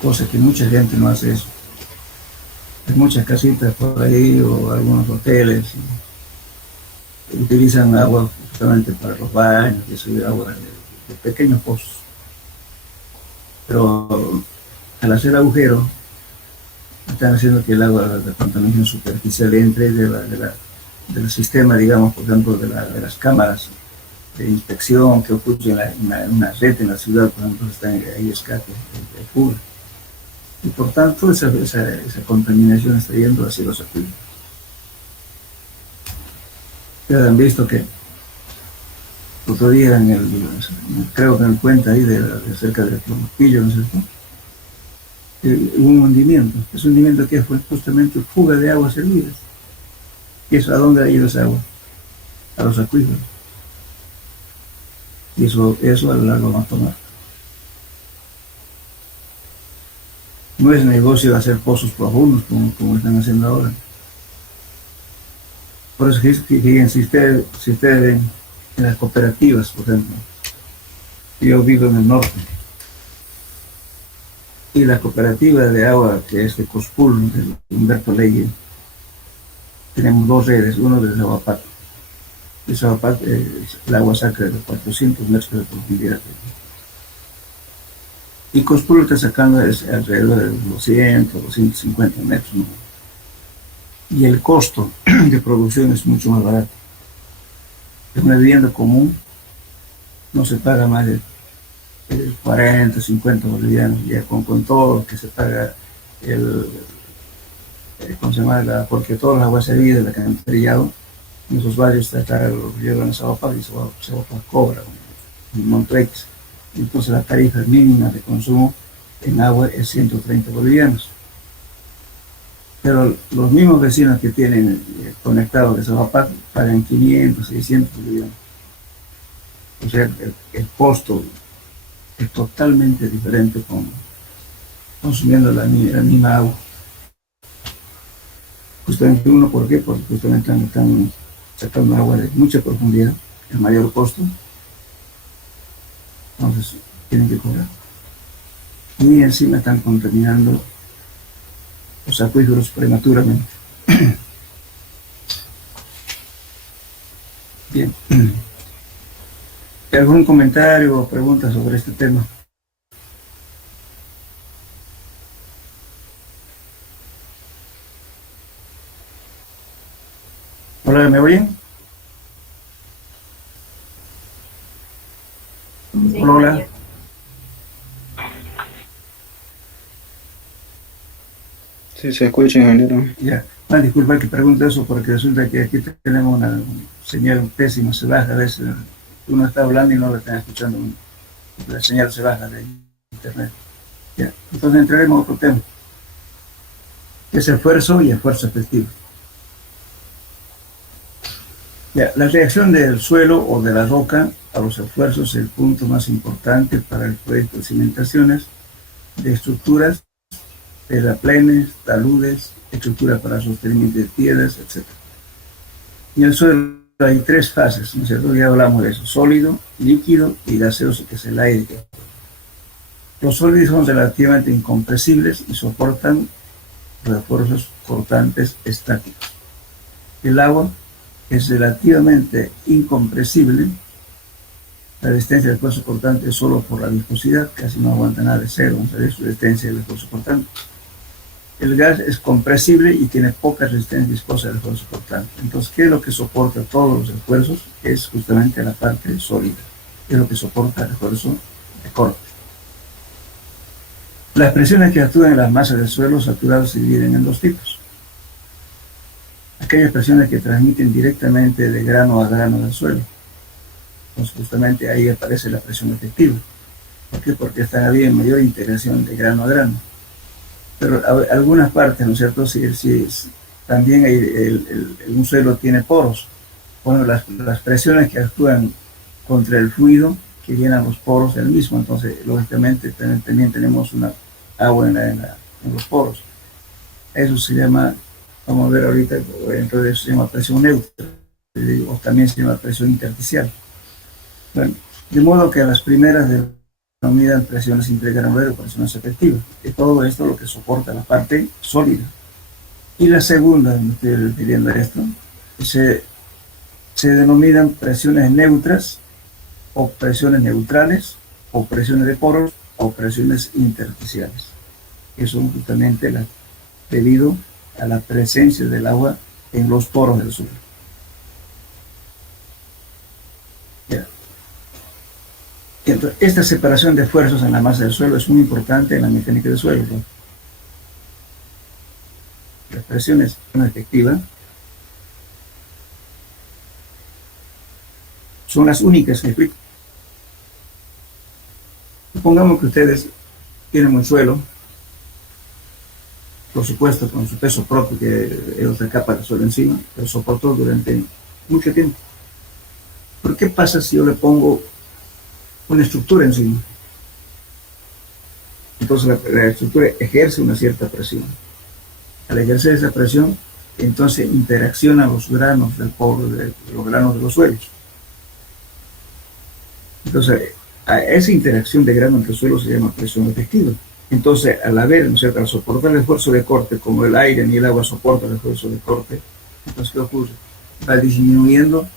Cosa que mucha gente no hace eso. Hay muchas casitas por ahí o algunos hoteles que utilizan agua justamente para los baños, que es agua de pequeños pozos. Pero al hacer agujeros, están haciendo que el agua de contaminación superficial entre del sistema, digamos, por ejemplo, de las cámaras de inspección que ocurre en una red en la ciudad, por ejemplo, están ahí escape de fuga. Y por tanto, esa contaminación está yendo hacia los acuíferos. Ustedes han visto que otro día, creo que en el puente ahí de cerca de Pillo, ¿no es cierto?, hubo un hundimiento. Ese hundimiento que fue justamente fuga de aguas hervidas. ¿Y eso a dónde ha ido esa agua? A los acuíferos. Y eso a lo largo va a tomar. No es negocio hacer pozos profundos como están haciendo ahora. Por eso, fíjense, si ustedes ven en las cooperativas, por ejemplo, yo vivo en el norte, y la cooperativa de agua, que es de Cospul, de Humberto Leyes, tenemos dos redes, uno de Zaguapato. De Zaguapato, el agua saca de 400 metros de profundidad. Y Cospul está sacando alrededor de 200, 250 metros, ¿no? Y el costo de producción es mucho más barato. En una vivienda común no se paga más de 40, 50 bolivianos, ya con todo lo que se paga ¿cómo se llama? Porque todas las aguas hervidas, la que han trillado, en esos barrios lo llevan a Zaguapato y Zaguapato cobra un Montrex. Entonces la tarifa mínima de consumo en agua es 130 bolivianos. Pero los mismos vecinos que tienen conectados de Zaguapato pagan 500, 600 bolivianos. O sea, el costo es totalmente diferente consumiendo la misma agua. Justamente uno, ¿por qué? Porque justamente están sacando agua de mucha profundidad, el mayor costo. Entonces tienen que cobrar. Y encima están contaminando los acuíferos prematuramente. Bien. ¿Algún comentario o pregunta sobre este tema? Hola, ¿me oyen? Sí, Hola, hola. Sí, se escucha, ingeniero. Ya. Disculpa que pregunte eso porque resulta que aquí tenemos una señal pésima, se baja a veces. Uno está hablando y no lo están escuchando. La señal se baja de internet. Ya. Entonces entraremos a otro tema. Es esfuerzo y esfuerzo efectivo. Ya. La reacción del suelo o de la roca a los esfuerzos es el punto más importante para el proyecto de cimentaciones de estructuras, terraplenes, taludes, estructura para sostenimiento de piedras, etc. En el suelo hay tres fases, ¿no es cierto? Ya hablamos de eso: sólido, líquido y gaseoso, que es el aire. Los sólidos son relativamente incompresibles y soportan refuerzos cortantes estáticos. el agua es relativamente incompresible. La resistencia del esfuerzo cortante es solo por la viscosidad, casi no aguanta nada de cero, entonces su resistencia del esfuerzo cortante. El gas es compresible y tiene poca resistencia viscosa del esfuerzo cortante. Entonces, ¿qué es lo que soporta todos los esfuerzos? Es justamente la parte sólida, es lo que soporta el esfuerzo de corte. Las presiones que actúan en las masas del suelo saturado se dividen en dos tipos. Aquellas presiones que transmiten directamente de grano a grano del suelo. Entonces, justamente ahí aparece la presión efectiva. ¿Por qué? Porque está habiendo mayor integración de grano a grano. Pero algunas partes, ¿no es cierto? Si también un suelo tiene poros. Bueno, las presiones que actúan contra el fluido que llenan los poros del mismo, entonces lógicamente también tenemos una agua en los poros. Eso se llama, vamos a ver ahorita, dentro de eso se llama presión neutra, o también se llama presión intersticial. Bueno, de modo que las primeras denominan presiones intergranulares o presiones efectivas. Y todo esto es lo que soporta la parte sólida. Y la segunda, me estoy refiriendo a esto, se denominan presiones neutras o presiones neutrales o presiones de poros o presiones intersticiales, que son justamente debido a la presencia del agua en los poros del suelo. Entonces, esta separación de fuerzas en la masa del suelo es muy importante en la mecánica del suelo, ¿no? Las presiones efectivas son las únicas que explican. Supongamos que ustedes tienen un suelo, por supuesto con su peso propio, que es otra capa del suelo encima, pero soportó durante mucho tiempo. ¿Pero qué pasa si yo le pongo una estructura encima? Entonces la estructura ejerce una cierta presión. Al ejercer esa presión, entonces interaccionan los granos del poro, los granos de los suelos. Entonces, a esa interacción de grano entre suelos se llama presión efectiva. Entonces, al haber, ¿no es cierto?, al soportar el esfuerzo de corte, como el aire ni el agua soportan el esfuerzo de corte, entonces, ¿qué ocurre? Va disminuyendo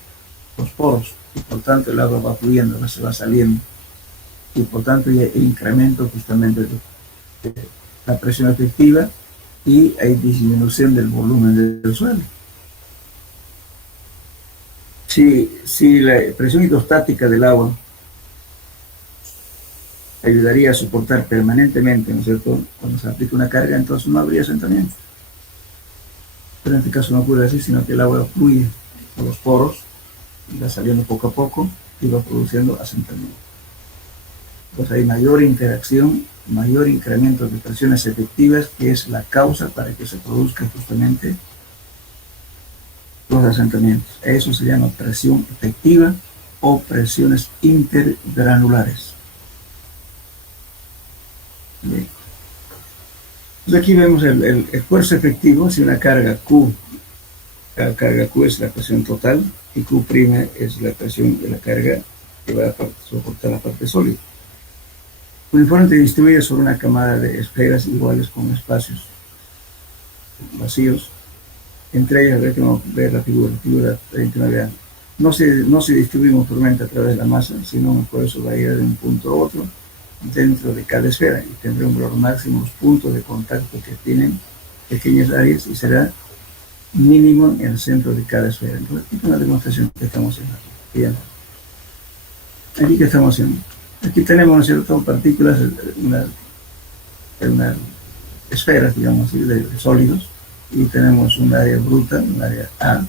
los poros y por tanto el agua va fluyendo, se va saliendo. Y por tanto hay incremento justamente de la presión efectiva y hay disminución del volumen del suelo. Si la presión hidrostática del agua ayudaría a soportar permanentemente, ¿no es cierto?, cuando se aplica una carga, entonces no habría asentamiento. Pero en este caso no ocurre así, sino que el agua fluye por los poros y va saliendo poco a poco y va produciendo asentamiento. Pues hay mayor interacción, mayor incremento de presiones efectivas, que es la causa para que se produzcan justamente los asentamientos. Eso se llama presión efectiva o presiones intergranulares. Bien. Entonces aquí vemos el esfuerzo efectivo, si una carga Q, la carga Q es la presión total y Q' es la presión de la carga que va a soportar la parte sólida. Uniformemente distribuye sobre una camada de esferas iguales con espacios vacíos. Entre ellas, ver la figura 39A. No se distribuye uniformemente a través de la masa, sino por eso va a ir de un punto a otro dentro de cada esfera y tendrá un valor máximo. Los puntos de contacto que tienen pequeñas áreas y será mínimo en el centro de cada esfera. Entonces, aquí es una demostración que estamos haciendo. Bien. Aquí que estamos haciendo. Aquí tenemos, ¿no es cierto?, partículas, unas esferas, digamos así, de sólidos, y tenemos un área bruta, un área A,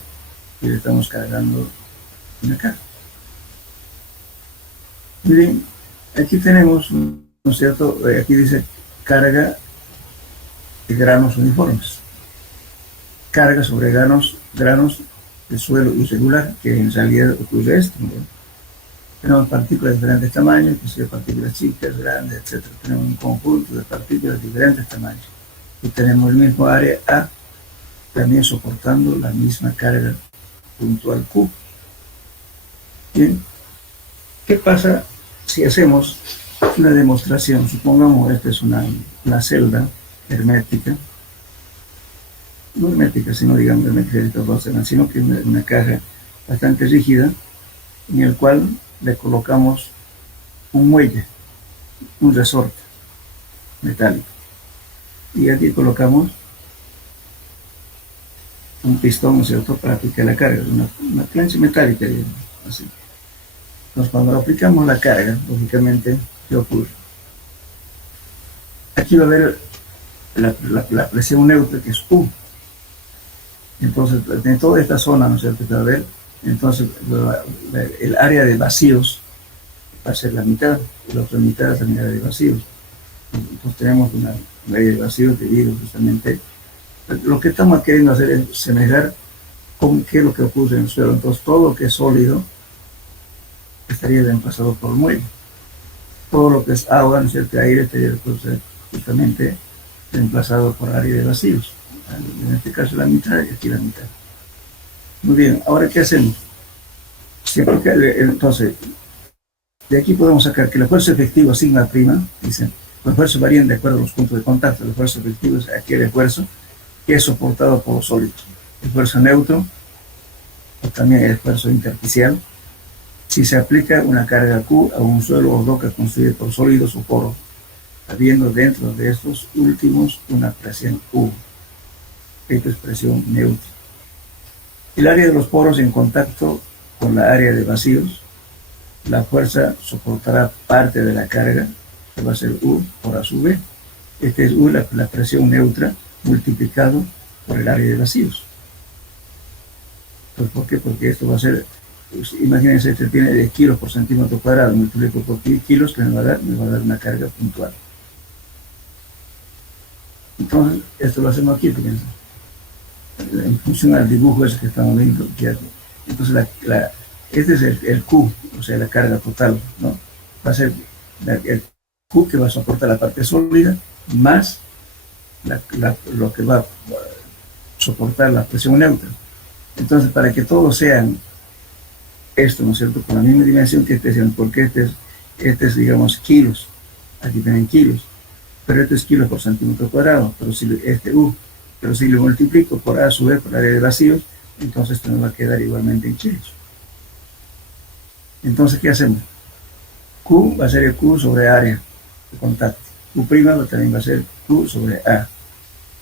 y le estamos cargando una carga. Miren, aquí tenemos, ¿no es cierto?, aquí dice carga de granos uniformes. Carga sobre granos de suelo irregular, que en realidad ocurre esto, ¿no? Tenemos partículas de diferentes tamaños, que son partículas chicas, grandes, etc. Tenemos un conjunto de partículas de diferentes tamaños. Y tenemos el mismo área A, también soportando la misma carga puntual Q. Bien. ¿Qué pasa si hacemos una demostración? Supongamos esta es una celda hermética no hermética, sino digamos hermética de Rosenthal, sino que es una caja bastante rígida en el cual le colocamos un muelle, un resorte metálico. Y aquí colocamos un pistón, ¿no es cierto?, para aplicar la carga, una plancha metálica, digamos, así. Entonces, cuando aplicamos la carga, lógicamente, ¿qué ocurre? Aquí va a haber la presión neutra, que es U. Entonces, en toda esta zona, ¿no es cierto?, que va a haber, entonces, el área de vacíos va a ser la mitad, y la otra mitad es la área de vacíos. Entonces, tenemos una área de vacíos debido justamente. Lo que estamos queriendo hacer es semejar con qué es lo que ocurre en el suelo. Entonces, todo lo que es sólido estaría reemplazado por el muelle. Todo lo que es agua, ¿no es cierto?, aire, estaría justamente reemplazado por área de vacíos. En este caso la mitad y aquí la mitad. Muy bien, ahora ¿qué hacemos? Entonces, de aquí podemos sacar que la fuerza efectiva sigma prima, dicen, los esfuerzos varían de acuerdo a los puntos de contacto. El esfuerzo efectivo es aquel esfuerzo que es soportado por los sólidos. El esfuerzo neutro, o también el esfuerzo intersticial, si se aplica una carga Q a un suelo o roca construida por sólidos o poros, habiendo dentro de estos últimos una presión U. Esta es presión neutra. El área de los poros en contacto con la área de vacíos, la fuerza soportará parte de la carga, que va a ser U por A sub B. Este es U, la presión neutra, multiplicado por el área de vacíos. Pues, ¿por qué? Porque esto va a ser, pues, imagínense, este tiene 10 kilos por centímetro cuadrado, multiplico por 10 kilos, que me va a dar una carga puntual. Entonces, esto lo hacemos aquí, fíjense, en función al dibujo ese que estamos viendo. Entonces, este es el Q, o sea, la carga total, ¿no? Va a ser el Q que va a soportar la parte sólida, más lo que va a soportar la presión neutra. Entonces, para que todos sean esto, ¿no es cierto?, con la misma dimensión que este, porque este es, digamos, kilos, aquí tienen kilos, pero este es kilos por centímetro cuadrado, pero si este U, pero si lo multiplico por A sub B, por área de vacíos, entonces esto me va a quedar igualmente en kilos. Entonces, ¿qué hacemos? Q va a ser el Q sobre área de contacto. U' también va a ser Q sobre A.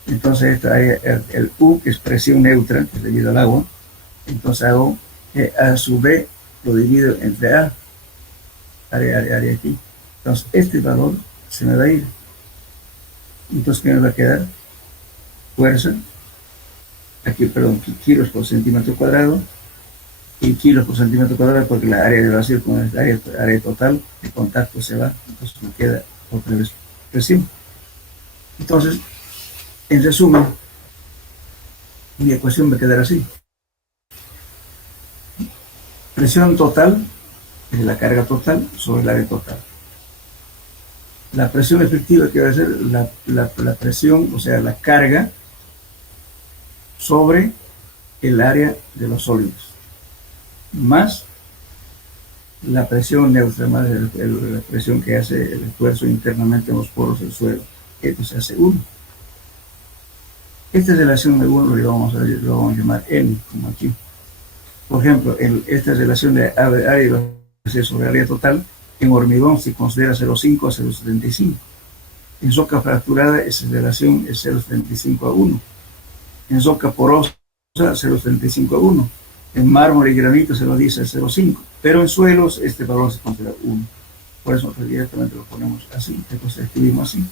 Entonces, esto hay el U, que es presión neutra, que es debido al agua. Entonces hago A sub B, lo divido entre A, área aquí. Entonces, este valor se me va a ir. Entonces, ¿qué me va a quedar? Fuerza, aquí, perdón, kilos por centímetro cuadrado, y kilos por centímetro cuadrado, porque la área de vacío con el área total de contacto se va, entonces me queda otra vez presión. Entonces, en resumen, mi ecuación va a quedar así. Presión total es la carga total sobre el área total. La presión efectiva, que va a ser la presión, o sea, la carga sobre el área de los sólidos, más la presión neutra, más la presión que hace el esfuerzo internamente en los poros del suelo. Esto se hace 1. Esta relación de 1 lo vamos a llamar N, como aquí. Por ejemplo, esta relación de área de vacío sobre área total, en hormigón se considera 0,5 a 0,75. En soca fracturada esa relación es 0,75 a 1. En soca porosa 0,75 a 1. En mármol y granito se lo dice 0,5. Pero en suelos este valor se considera 1. Por eso directamente lo ponemos así. Entonces escribimos así.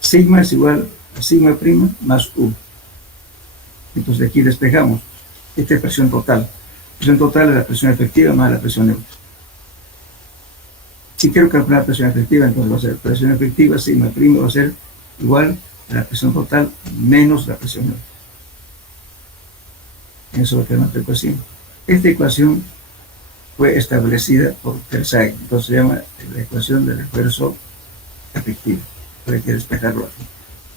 Sigma es igual a sigma prima más U. Entonces de aquí despejamos. Esta es presión total. Presión total es la presión efectiva más la presión neutra. Si quiero calcular presión efectiva, entonces va a ser presión efectiva, sigma prima va a ser igual a la presión total menos la presión neutra. Eso es lo que es nuestra ecuación. Esta ecuación fue establecida por Terzaghi, entonces se llama la ecuación del esfuerzo efectivo. Pero hay que despejarlo aquí.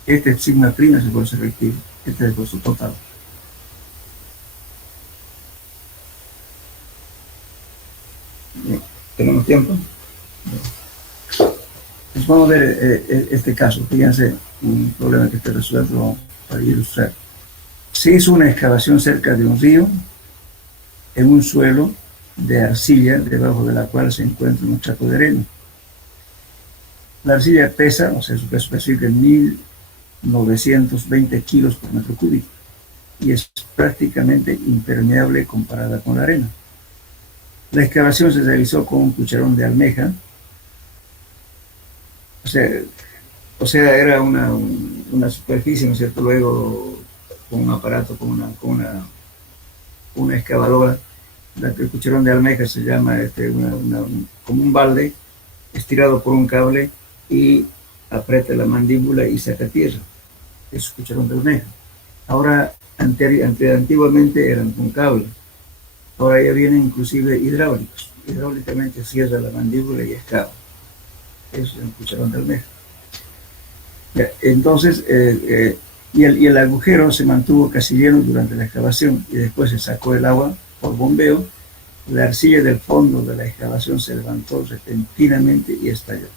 Este sigma prima es el esfuerzo efectivo, este es el esfuerzo total. Bien, ¿tenemos tiempo? Pues vamos a ver este caso. Fíjense un problema que está resuelto para ilustrar. Se hizo una excavación cerca de un río, en un suelo de arcilla, debajo de la cual se encuentra un chaco de arena. La arcilla pesa, o sea, su peso específico es 1920 kilos por metro cúbico y es prácticamente impermeable comparada con la arena. La excavación se realizó con un cucharón de almeja, o sea era una superficie, ¿no es cierto? Luego con un aparato, una excavadora, el cucharón de almeja se llama como un balde estirado por un cable y aprieta la mandíbula y saca tierra. Es cucharón de almeja. Ahora, antiguamente eran con cable. Ahora ya vienen inclusive hidráulicos. Hidráulicamente cierra la mandíbula y excava. Es un cucharón de almeja. Entonces, y el agujero se mantuvo casi lleno durante la excavación y después se sacó el agua por bombeo. La arcilla del fondo de la excavación se levantó repentinamente y estalló.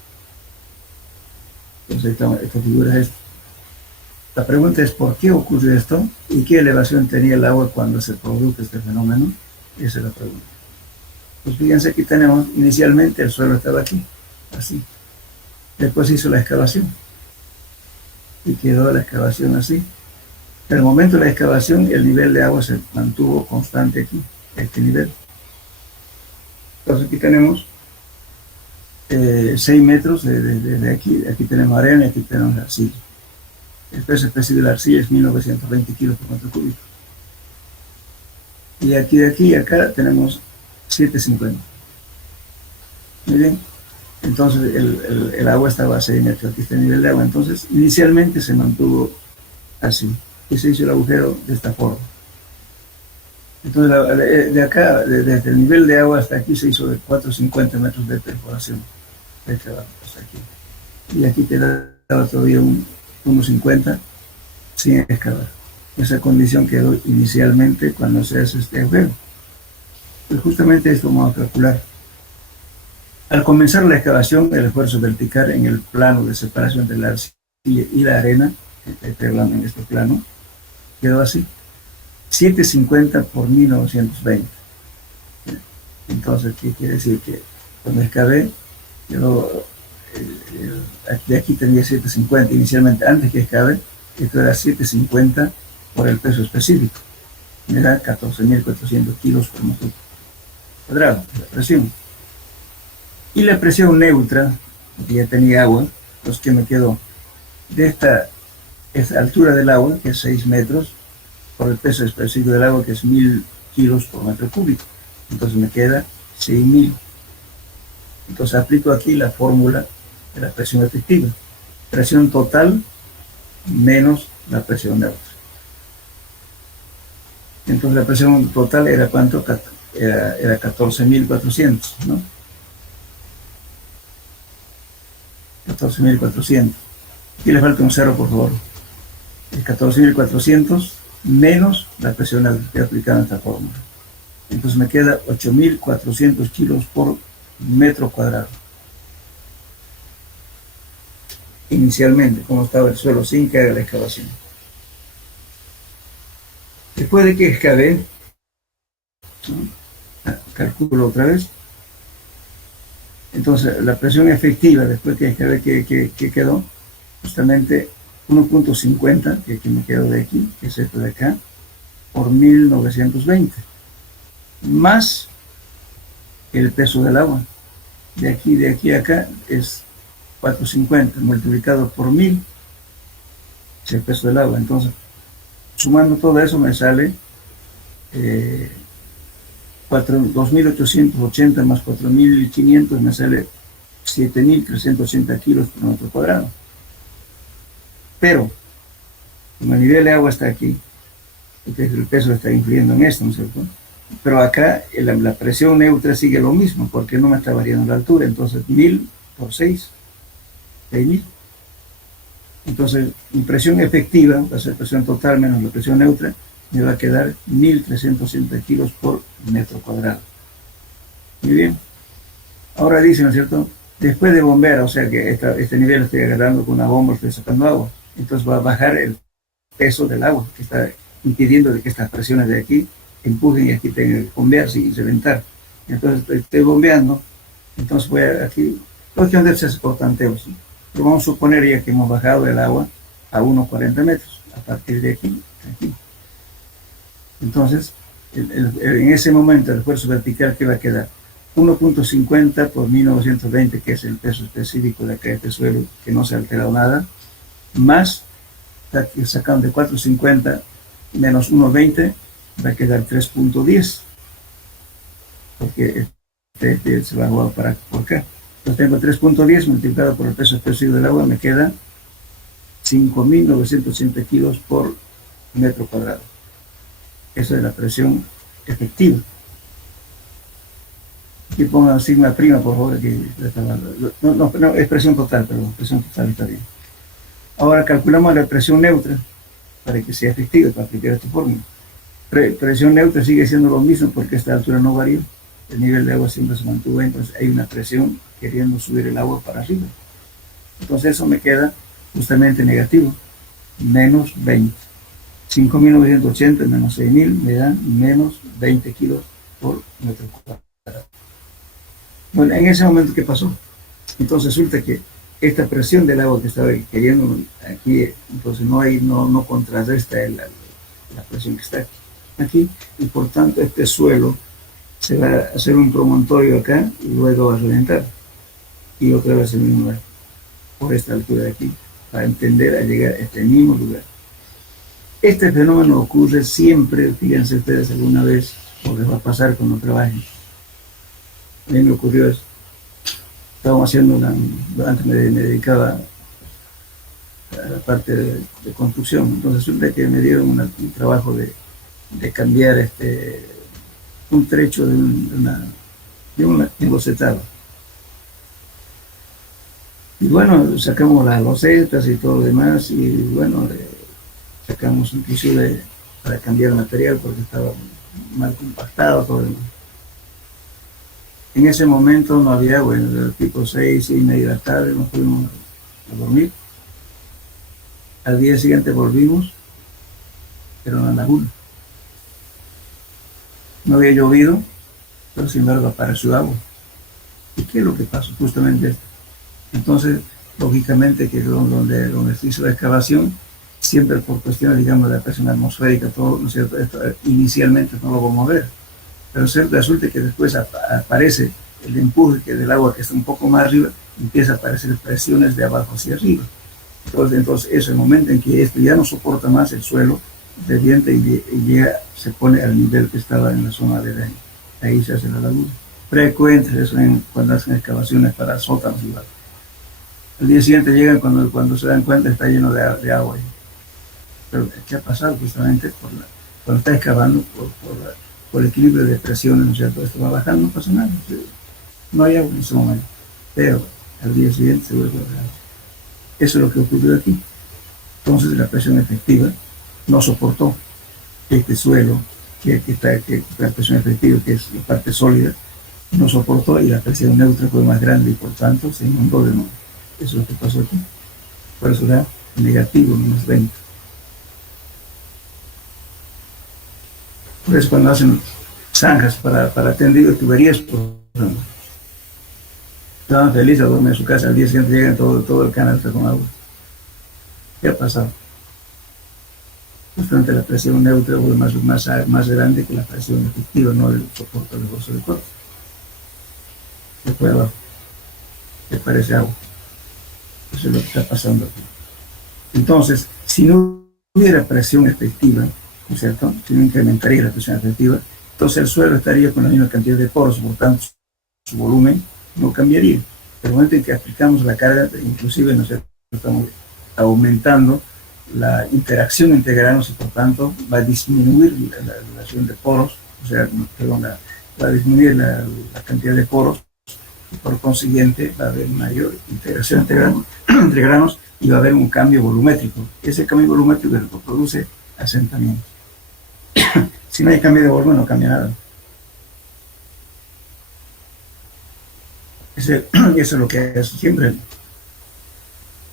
Entonces, esta figura es esta. La pregunta es ¿por qué ocurre esto? ¿Y qué elevación tenía el agua cuando se produjo este fenómeno? Esa es la pregunta. Pues fíjense, aquí tenemos, inicialmente el suelo estaba aquí, así. Después se hizo la excavación y quedó la excavación así. En el momento de la excavación, el nivel de agua se mantuvo constante aquí, este nivel. Entonces aquí tenemos 6 metros desde aquí tenemos arena y aquí tenemos arcilla. El peso específico de la arcilla es 1920 kilos por metro cúbico. Y aquí de aquí a acá tenemos 750. Muy bien. Entonces el agua estaba a 6 metros, aquí está el nivel de agua. Entonces inicialmente se mantuvo así y se hizo el agujero de esta forma. Entonces de acá, desde el nivel de agua hasta aquí se hizo de 450 metros de perforación. De este lado hasta aquí. Y aquí quedaba todavía unos 50 sin excavar. Esa condición quedó inicialmente cuando se hace este agujero. Pues justamente esto vamos a calcular. Al comenzar la excavación, el esfuerzo vertical en el plano de separación entre la arcilla y la arena, en este plano, quedó así, 750 por 1920. Entonces, ¿qué quiere decir? Que cuando excavé, de aquí tenía 750 inicialmente, antes que excavé, esto era 750 por el peso específico. Era 14.400 kilos por metro cuadrado, la presión. Y la presión neutra, porque ya tenía agua, pues que me quedó de esta altura del agua, que es 6 metros, por el peso específico del agua, que es 1.000 kilos por metro cúbico. Entonces me queda 6.000. Entonces aplico aquí la fórmula de la presión efectiva. Presión total menos la presión neutra. Entonces la presión total era ¿cuánto? Era 14.400, ¿no? 14.400. Aquí le falta un cero, por favor. Es 14.400 menos la presión neutra que he aplicado en esta fórmula. Entonces me queda 8.400 kilos por metro cuadrado. Inicialmente, como estaba el suelo sin que haga la excavación. Después de que excavé, calculo otra vez. Entonces, la presión efectiva, después que excavé, que quedó justamente 1.50, que me quedó de aquí, que es esto de acá, por 1920, más el peso del agua. De aquí a acá es 450 multiplicado por 1000, es el peso del agua. Entonces, sumando todo eso me sale 2.880 más 4.500 me sale 7.380 kilos por metro cuadrado. Pero, como el nivel de agua está aquí, entonces el peso está influyendo en esto, ¿no es cierto? Pero acá la presión neutra sigue lo mismo, porque no me está variando la altura. Entonces 1000 por 6, 6.000. Entonces mi presión efectiva va a ser presión total menos la presión neutra, me va a quedar 1.360 kilos por metro cuadrado. Muy bien. Ahora dice, ¿no es cierto? Después de bombear, o sea que este nivel lo estoy agarrando con una bomba, estoy sacando agua. Entonces va a bajar el peso del agua que está impidiendo de que estas presiones de aquí empujen y aquí tengan que bombearse y reventar. Entonces estoy bombeando, entonces voy aquí, lógicamente se hace por tanteo, ¿sí? Pero vamos a suponer ya que hemos bajado el agua a unos 40 metros, a partir de aquí, aquí. Entonces, en ese momento el esfuerzo vertical que va a quedar 1.50 por 1920, que es el peso específico de acá de este suelo, que no se ha alterado nada, más sacando de 4.50 menos 1.20, va a quedar 3.10, porque este se va a jugar por acá. Entonces tengo 3.10 multiplicado por el peso específico del agua, me queda 5.980 kilos por metro cuadrado. Esa es la presión efectiva. Aquí pongan sigma prima, por favor. Aquí, no, es presión total, perdón, presión total está bien. Ahora calculamos la presión neutra para que sea efectiva, para aplicar esta fórmula. Presión neutra sigue siendo lo mismo porque esta altura no varió. El nivel de agua siempre se mantuvo, entonces hay una presión queriendo subir el agua para arriba. Entonces eso me queda justamente negativo, menos 20. 5.980 menos 6.000 me dan menos 20 kilos por metro cuadrado. Bueno, en ese momento, ¿qué pasó? Entonces resulta que esta presión del agua que estaba cayendo aquí, entonces no contrarresta la presión que está aquí, y por tanto este suelo se va a hacer un promontorio acá y luego va a reventar, y otra vez el mismo lugar, por esta altura de aquí, para entender a llegar a este mismo lugar. Este fenómeno ocurre siempre, fíjense ustedes alguna vez, o les va a pasar cuando trabajen. A mí me ocurrió eso. Estábamos haciendo antes me dedicaba a la parte de construcción, entonces resulta que me dieron un trabajo de cambiar un trecho de un embocetado. Y bueno, sacamos las losetas y todo lo demás, y bueno, sacamos inclusive para cambiar material porque estaba mal compactado todo el mundo. En ese momento no había agua, era tipo 6:30 de la tarde, nos fuimos a dormir. Al día siguiente volvimos, pero en la laguna. No había llovido, pero sin embargo apareció agua. ¿Y qué es lo que pasó? Justamente esto. Entonces, lógicamente que donde se hizo la excavación, siempre por cuestiones, digamos, de la presión atmosférica, todo, ¿no es cierto? Esto inicialmente no lo vamos a ver, pero resulta que después aparece el empuje que del agua que está un poco más arriba, empieza a aparecer presiones de abajo hacia arriba. Entonces es el momento en que esto ya no soporta más el suelo, revienta y llega, se pone al nivel que estaba en la zona de daño. Ahí se hace la laguna. Frecuente eso cuando hacen excavaciones para sótanos y barcos. Al día siguiente llegan cuando se dan cuenta está lleno de agua. Pero ¿qué ha pasado? Justamente cuando está excavando por el equilibrio de presiones, ¿no es cierto? Esto va bajando, no pasa nada. No hay agua en ese momento. Pero al día siguiente se vuelve a bajar. Eso es lo que ocurrió aquí. Entonces la presión efectiva no soportó este suelo, que la presión efectiva, que es la parte sólida, no soportó y la presión neutra fue más grande y por tanto se inundó de nuevo. Eso es lo que pasó aquí. Por eso era negativo, menos 20. Por eso cuando hacen zanjas para tendido de tuberías, estaban felices a dormir en su casa, al día siguiente llegan todo el canal está con agua. ¿Qué ha pasado? Justamente la presión neutra fue más grande que la presión efectiva, no el soporte del esfuerzo del cuerpo. Después abajo, que parece agua. Eso es lo que está pasando aquí. Entonces, si no hubiera presión efectiva, ¿no es cierto? Si no incrementaría la presión efectiva, entonces el suelo estaría con la misma cantidad de poros, por tanto su volumen no cambiaría. Pero en el momento en que aplicamos la carga, inclusive nosotros estamos aumentando la interacción entre granos y por tanto va a disminuir la relación de poros, o sea, va a disminuir la cantidad de poros y por consiguiente va a haber mayor integración entre granos y va a haber un cambio volumétrico. Ese cambio volumétrico es lo que produce asentamiento. Si no hay cambio de volumen no cambia nada. Eso es lo que es siempre.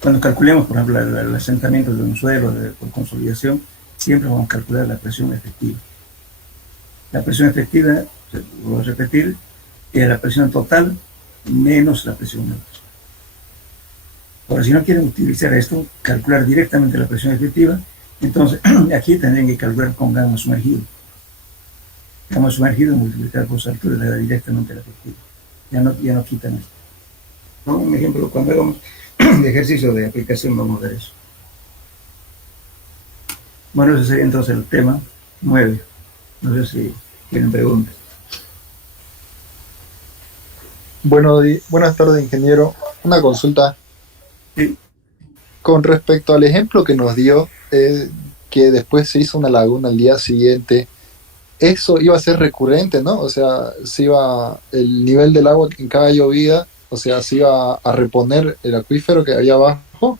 Cuando calculemos, por ejemplo, el asentamiento de un suelo por consolidación, siempre vamos a calcular la presión efectiva. La presión efectiva, voy a repetir, es la presión total menos la presión neutra. Ahora, si no quieren utilizar esto, calcular directamente la presión efectiva, entonces aquí tendrían que calcular con gamma sumergido. Gamma sumergido multiplicar por su altura le da directamente la efectiva. Ya no quitan esto. ¿No? Un ejemplo, cuando hagamos ejercicio de aplicación vamos a ver eso. Bueno, ese sería entonces el tema 9. No sé si tienen preguntas. Buenas tardes, ingeniero. Una consulta. Sí. Con respecto al ejemplo que nos dio, que después se hizo una laguna al día siguiente, eso iba a ser recurrente, ¿no? O sea, el nivel del agua en cada llovida, o sea, se iba a reponer el acuífero que había abajo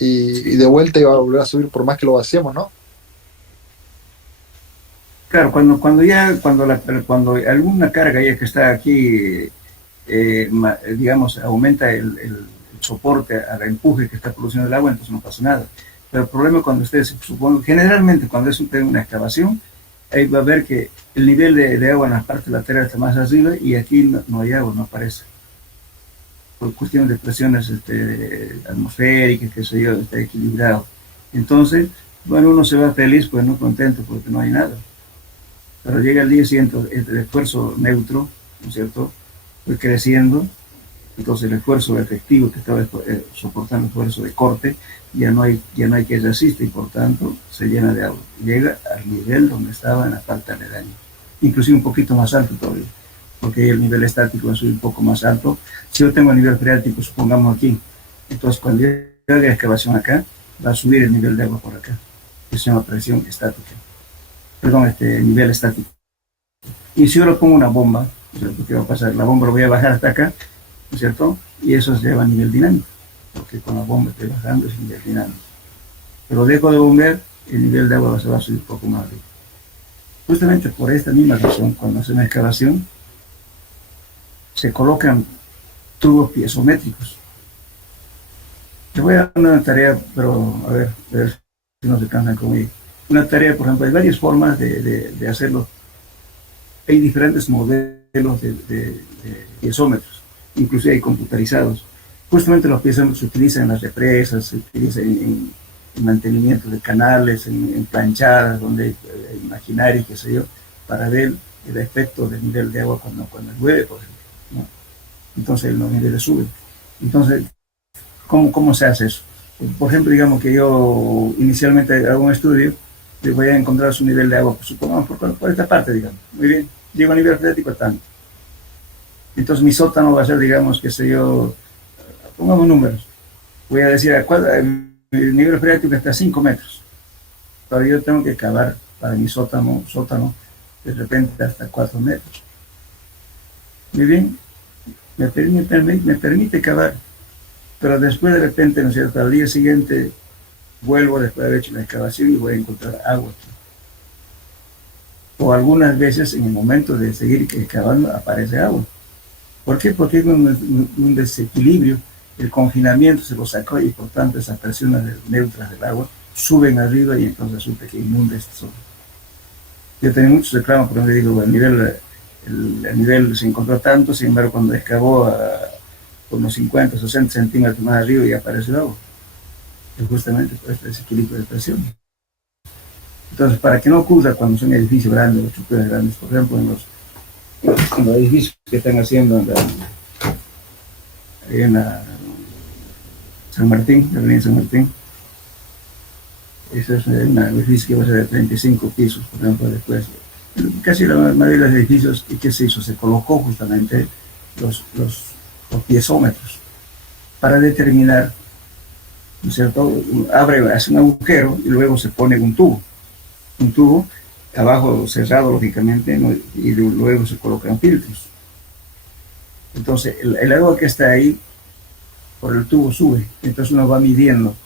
y de vuelta iba a volver a subir por más que lo vaciemos, ¿no? Claro, cuando alguna carga ya que está aquí, digamos, aumenta el soporte al empuje que está produciendo el agua, entonces no pasa nada. Pero el problema es cuando ustedes suponen, generalmente cuando es una excavación, ahí va a ver que el nivel de agua en la parte lateral está más arriba y aquí no hay agua, no aparece. Por cuestiones de presiones atmosféricas, que sé yo, está equilibrado. Entonces, bueno, uno se va feliz, pues no contento porque no hay nada. Pero llega el día siguiente, el esfuerzo neutro, ¿no es cierto? Fue creciendo, entonces el esfuerzo efectivo que estaba soportando el esfuerzo de corte, ya no hay que resiste y por tanto se llena de agua. Llega al nivel donde estaba en la parte aledaña, inclusive un poquito más alto todavía, porque el nivel estático va a subir un poco más alto. Si yo tengo el nivel freático, supongamos aquí, entonces cuando yo haga la excavación acá, va a subir el nivel de agua por acá, que se llama presión estática. Perdón, nivel estático. Y si yo le pongo una bomba, ¿qué va a pasar? La bomba lo voy a bajar hasta acá, ¿no es cierto? Y eso se lleva a nivel dinámico, porque con la bomba estoy bajando es nivel dinámico. Pero dejo de bombear, el nivel de agua se va a subir un poco más arriba. Justamente por esta misma razón, cuando hace una excavación, se colocan tubos piezométricos. Te voy a dar una tarea, pero a ver si no se cansan conmigo. Una tarea, por ejemplo, hay varias formas de hacerlo. Hay diferentes modelos de piezómetros, inclusive hay computarizados. Justamente los piezómetros se utilizan en las represas, se utilizan en mantenimiento de canales, en planchadas, donde hay maquinaria, qué sé yo, para ver el efecto del nivel de agua cuando llueve, por ejemplo, ¿no? Entonces los niveles suben. Entonces, ¿cómo se hace eso? Por ejemplo, digamos que yo inicialmente hago un estudio, le voy a encontrar su nivel de agua, supongamos por esta parte, digamos. Muy bien, llego a nivel freático tanto. Entonces mi sótano va a ser, digamos, qué sé yo, pongamos números. Voy a decir, el nivel freático está a 5 metros. Pero yo tengo que cavar para mi sótano de repente hasta 4 metros. Muy bien, me permite cavar. Pero después de repente, ¿no es cierto?, al día siguiente vuelvo después de haber hecho la excavación y voy a encontrar agua aquí. O algunas veces en el momento de seguir excavando aparece agua. ¿Por qué? Porque hay un desequilibrio, el confinamiento se lo sacó y por tanto esas presiones neutras del agua suben arriba y entonces resulta que inunda esta zona. Yo tenía muchos reclamos por donde digo, el nivel se encontró tanto, sin embargo cuando excavó a unos 50, 60 centímetros más arriba y aparece el agua. Es justamente por este desequilibrio de presión. Entonces, para que no ocurra cuando son edificios grandes, los estructuras grandes, por ejemplo, en los edificios que están haciendo en la San Martín, la avenida San Martín, eso es un edificio que va a ser de 35 pisos, por ejemplo, después. Casi la mayoría de los edificios, ¿qué se hizo? Se colocó justamente los piezómetros para determinar, ¿no es cierto? Hace un agujero y luego se pone un tubo abajo cerrado lógicamente, ¿no? Y luego se colocan filtros. Entonces el agua que está ahí por el tubo sube, entonces uno va midiendo,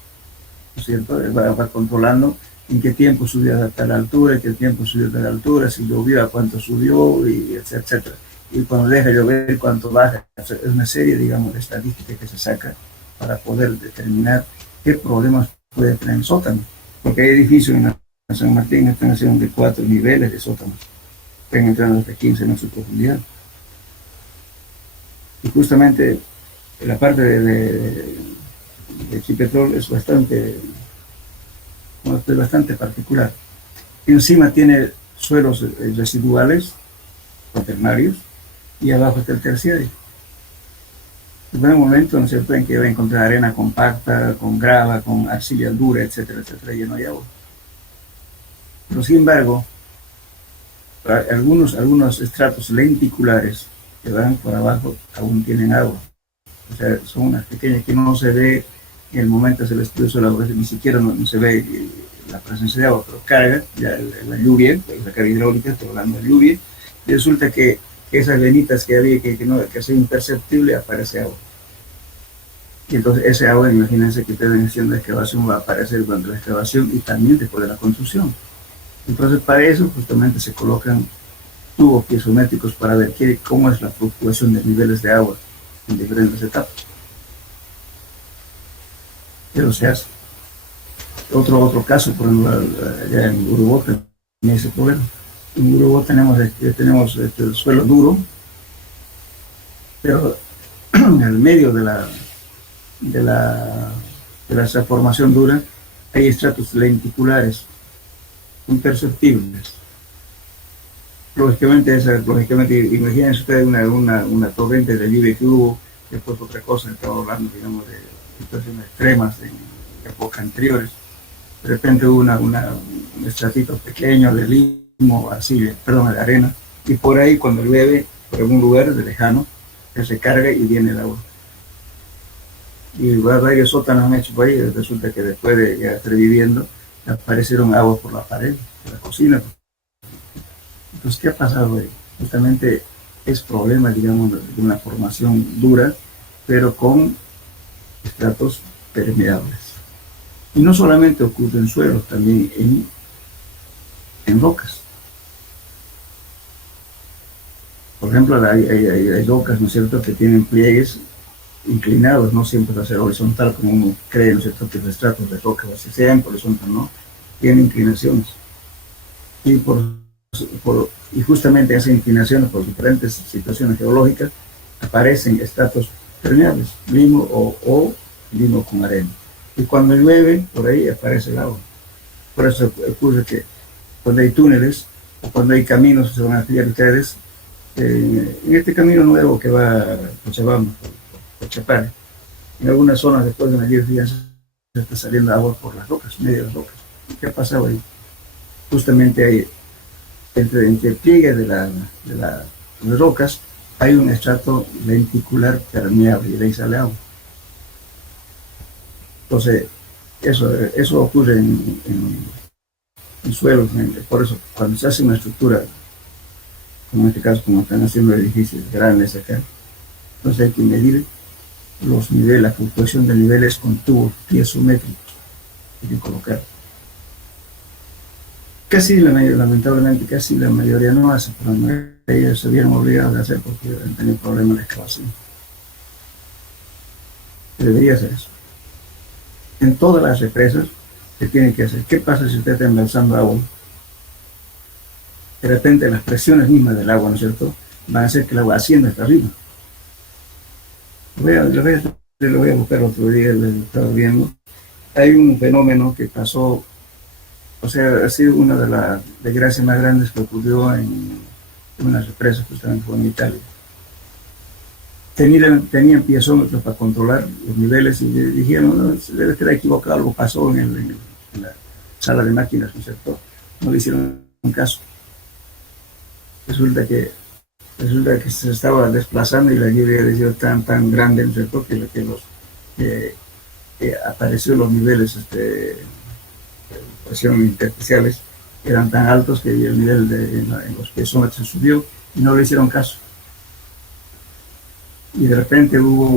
¿no es cierto? Va controlando en qué tiempo subió a tal altura, en qué tiempo subió a tal altura, si llovió a cuánto subió, y etcétera. Y cuando deja llover, cuánto baja. Es una serie, digamos, de estadísticas que se saca para poder determinar qué problemas puede tener el sótano. Porque hay edificios en la San Martín están haciendo de 4 niveles de sótanos, están entrando hasta 15 metros de profundidad. Y justamente la parte de Chipetrol es bastante particular. Encima tiene suelos residuales, cuaternarios, y abajo está el terciario. En un momento, ¿no es cierto?, en que va a encontrar arena compacta, con grava, con arcilla dura, etcétera, etcétera, y no hay agua. Pero sin embargo, algunos estratos lenticulares que van por abajo aún tienen agua. O sea, son unas pequeñas que no se ve en el momento del estudio de la agua, ni siquiera no se ve la presencia de agua, pero carga ya la lluvia, la carga hidráulica, estoy hablando de lluvia, y resulta que esas venitas que había que sea imperceptible, aparece agua. Y entonces ese agua, imagínense que ustedes haciendo la excavación, va a aparecer durante la excavación y también después de la construcción. Entonces para eso justamente se colocan tubos piezométricos para ver cómo es la fluctuación de niveles de agua en diferentes etapas. Pero se hace. Otro caso, por ejemplo, allá en Urubó también ese problema. En Urubó tenemos el suelo duro, pero en el medio de esa formación dura hay estratos lenticulares imperceptibles. Lógicamente, imagínense ustedes una torrente de lluvia que hubo, después otra cosa, estaba hablando, digamos, de situaciones extremas en épocas anteriores. De repente hubo un estratito pequeño de limo, arcilla, de arena, y por ahí cuando llueve, por algún lugar de lejano, se carga y viene el agua. Y varios sótanos han hecho por ahí, resulta que después de ya estar viviendo, aparecieron agua por la pared, por la cocina. Entonces, ¿qué ha pasado ahí? Justamente es problema, digamos, de una formación dura, pero con estratos permeables. Y no solamente ocurre en suelos, también en rocas. Por ejemplo, hay rocas, ¿no es cierto?, que tienen pliegues inclinados, no siempre va a ser horizontal, como uno cree, ¿no es cierto?, que los estratos de roca, si sean horizontal, no, tienen inclinaciones. Y justamente esas inclinaciones, por diferentes situaciones geológicas, aparecen estratos permeables, limo o limo con arena. Y cuando llueve, por ahí aparece el agua. Por eso ocurre que cuando hay túneles o cuando hay caminos que se van a fijar ustedes, en este camino nuevo que va a Cochabamba, por Chapare, en algunas zonas después de una lluvia se está saliendo agua por las rocas, medio de las rocas. ¿Qué ha pasado ahí? Justamente hay, entre el pliegue de las rocas, hay un estrato lenticular permeable y de ahí sale agua. Entonces, eso ocurre en suelos. Por eso, cuando se hace una estructura, como en este caso, como están haciendo edificios grandes acá, entonces hay que medir los niveles, la fluctuación de niveles con tubos piezométricos. Hay que colocar. Lamentablemente, casi la mayoría no hace, pero ellos se vieron obligados a hacer porque han tenido problemas en la excavación. Debería ser eso. En todas las represas se tiene que hacer. ¿Qué pasa si usted está embalsando agua? De repente las presiones mismas del agua, ¿no es cierto?, van a hacer que el agua ascienda hasta arriba. Lo voy a buscar otro día, lo estaba viendo. Hay un fenómeno que pasó, o sea, ha sido una de las desgracias más grandes que ocurrió en una represa, justamente fue en Italia. Tenían piezómetros para controlar los niveles y dijeron, no, se debe estar equivocado, algo pasó en la sala de máquinas, ¿no es cierto? No le hicieron caso. Resulta que se estaba desplazando y la lluvia había sido tan grande, ¿no es cierto?, que apareció los niveles de presión intersticiales eran tan altos que el nivel en los piezómetros se subió y no le hicieron caso. Y de repente hubo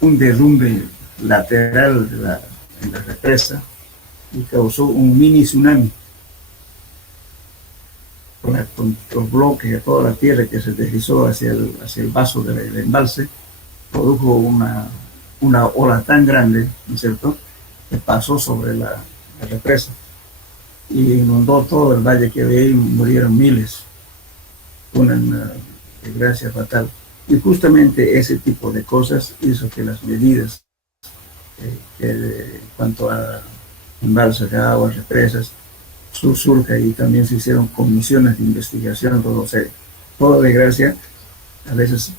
un derrumbe lateral en la represa y causó un mini tsunami con los bloques de toda la tierra que se deslizó hacia el vaso del embalse. Produjo una ola tan grande, ¿no es cierto?, que pasó sobre la represa. y inundó todo el valle que había y murieron miles. Una desgracia fatal. Y justamente ese tipo de cosas hizo que las medidas en cuanto a embalses de agua, represas, surja y también se hicieron comisiones de investigación, todo desgracia a veces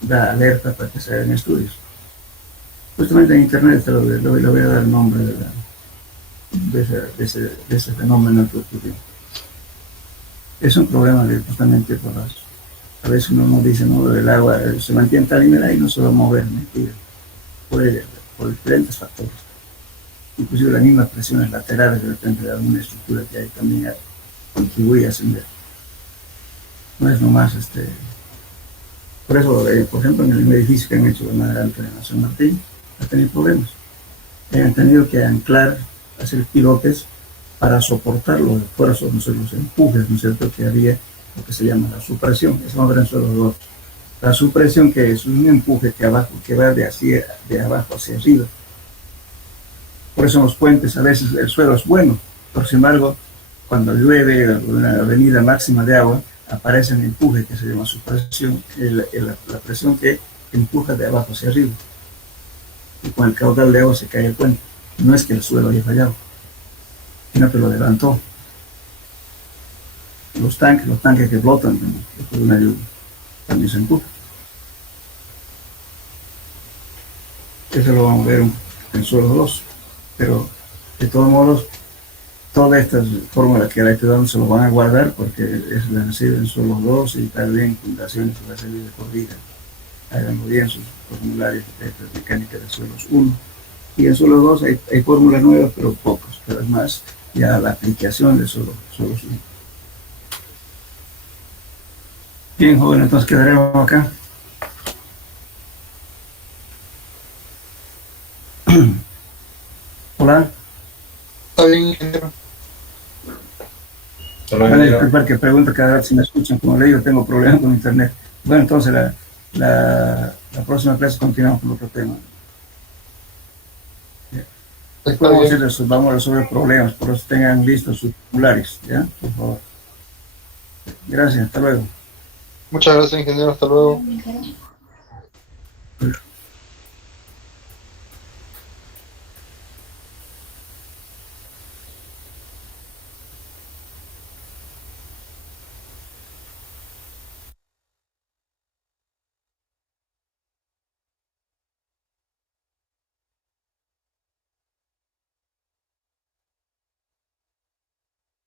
da alerta para que se hagan estudios. Justamente en internet le voy a dar el nombre de ese fenómeno que ocurrió. Es un problema de justamente por las, a veces uno dice, no, el agua se mantiene tal nivel y no se va a mover, mentira, por diferentes factores. Inclusive las mismas presiones laterales de repente de alguna estructura que hay también contribuye a ascender. No es nomás por eso, por ejemplo, en el edificio que han hecho en adelante de San Martín, ha tenido problemas. Han tenido que anclar, hacer pilotes para soportar los esfuerzos, los empujes, ¿no es cierto?, que había, lo que se llama la supresión. Eso no son los dos. La supresión, que es un empuje que va de abajo hacia arriba. Por eso en los puentes a veces el suelo es bueno, pero sin embargo, cuando llueve una avenida máxima de agua, aparece un empuje que se llama supresión, la presión que empuja de abajo hacia arriba. Y con el caudal de agua se cae el puente. No es que el suelo haya fallado, sino que lo levantó. Los tanques que flotan después de una lluvia, también se empujan. Eso lo vamos a ver en suelo 2. Pero de todos modos, todas estas fórmulas que la estoy dando se lo van a guardar porque es la reciben en suelo 2 y también fundaciones que va a servir de por vida. Háganlo bien sus formularios de mecánica de suelos 1. Y en suelo 2 hay fórmulas nuevas, pero pocos, pero es más ya la aplicación de suelos 1. Bien, joven, entonces quedaremos acá. Hola. Está bien, ingeniero. Disculpar que pregunto cada vez si me escuchan. Como le digo, tengo problemas con internet. Bueno, entonces la próxima clase continuamos con otro tema. Vamos a resolver problemas, por eso tengan listos sus formularios, ¿ya? Por favor. Gracias, hasta luego. Muchas gracias, ingeniero. Hasta luego.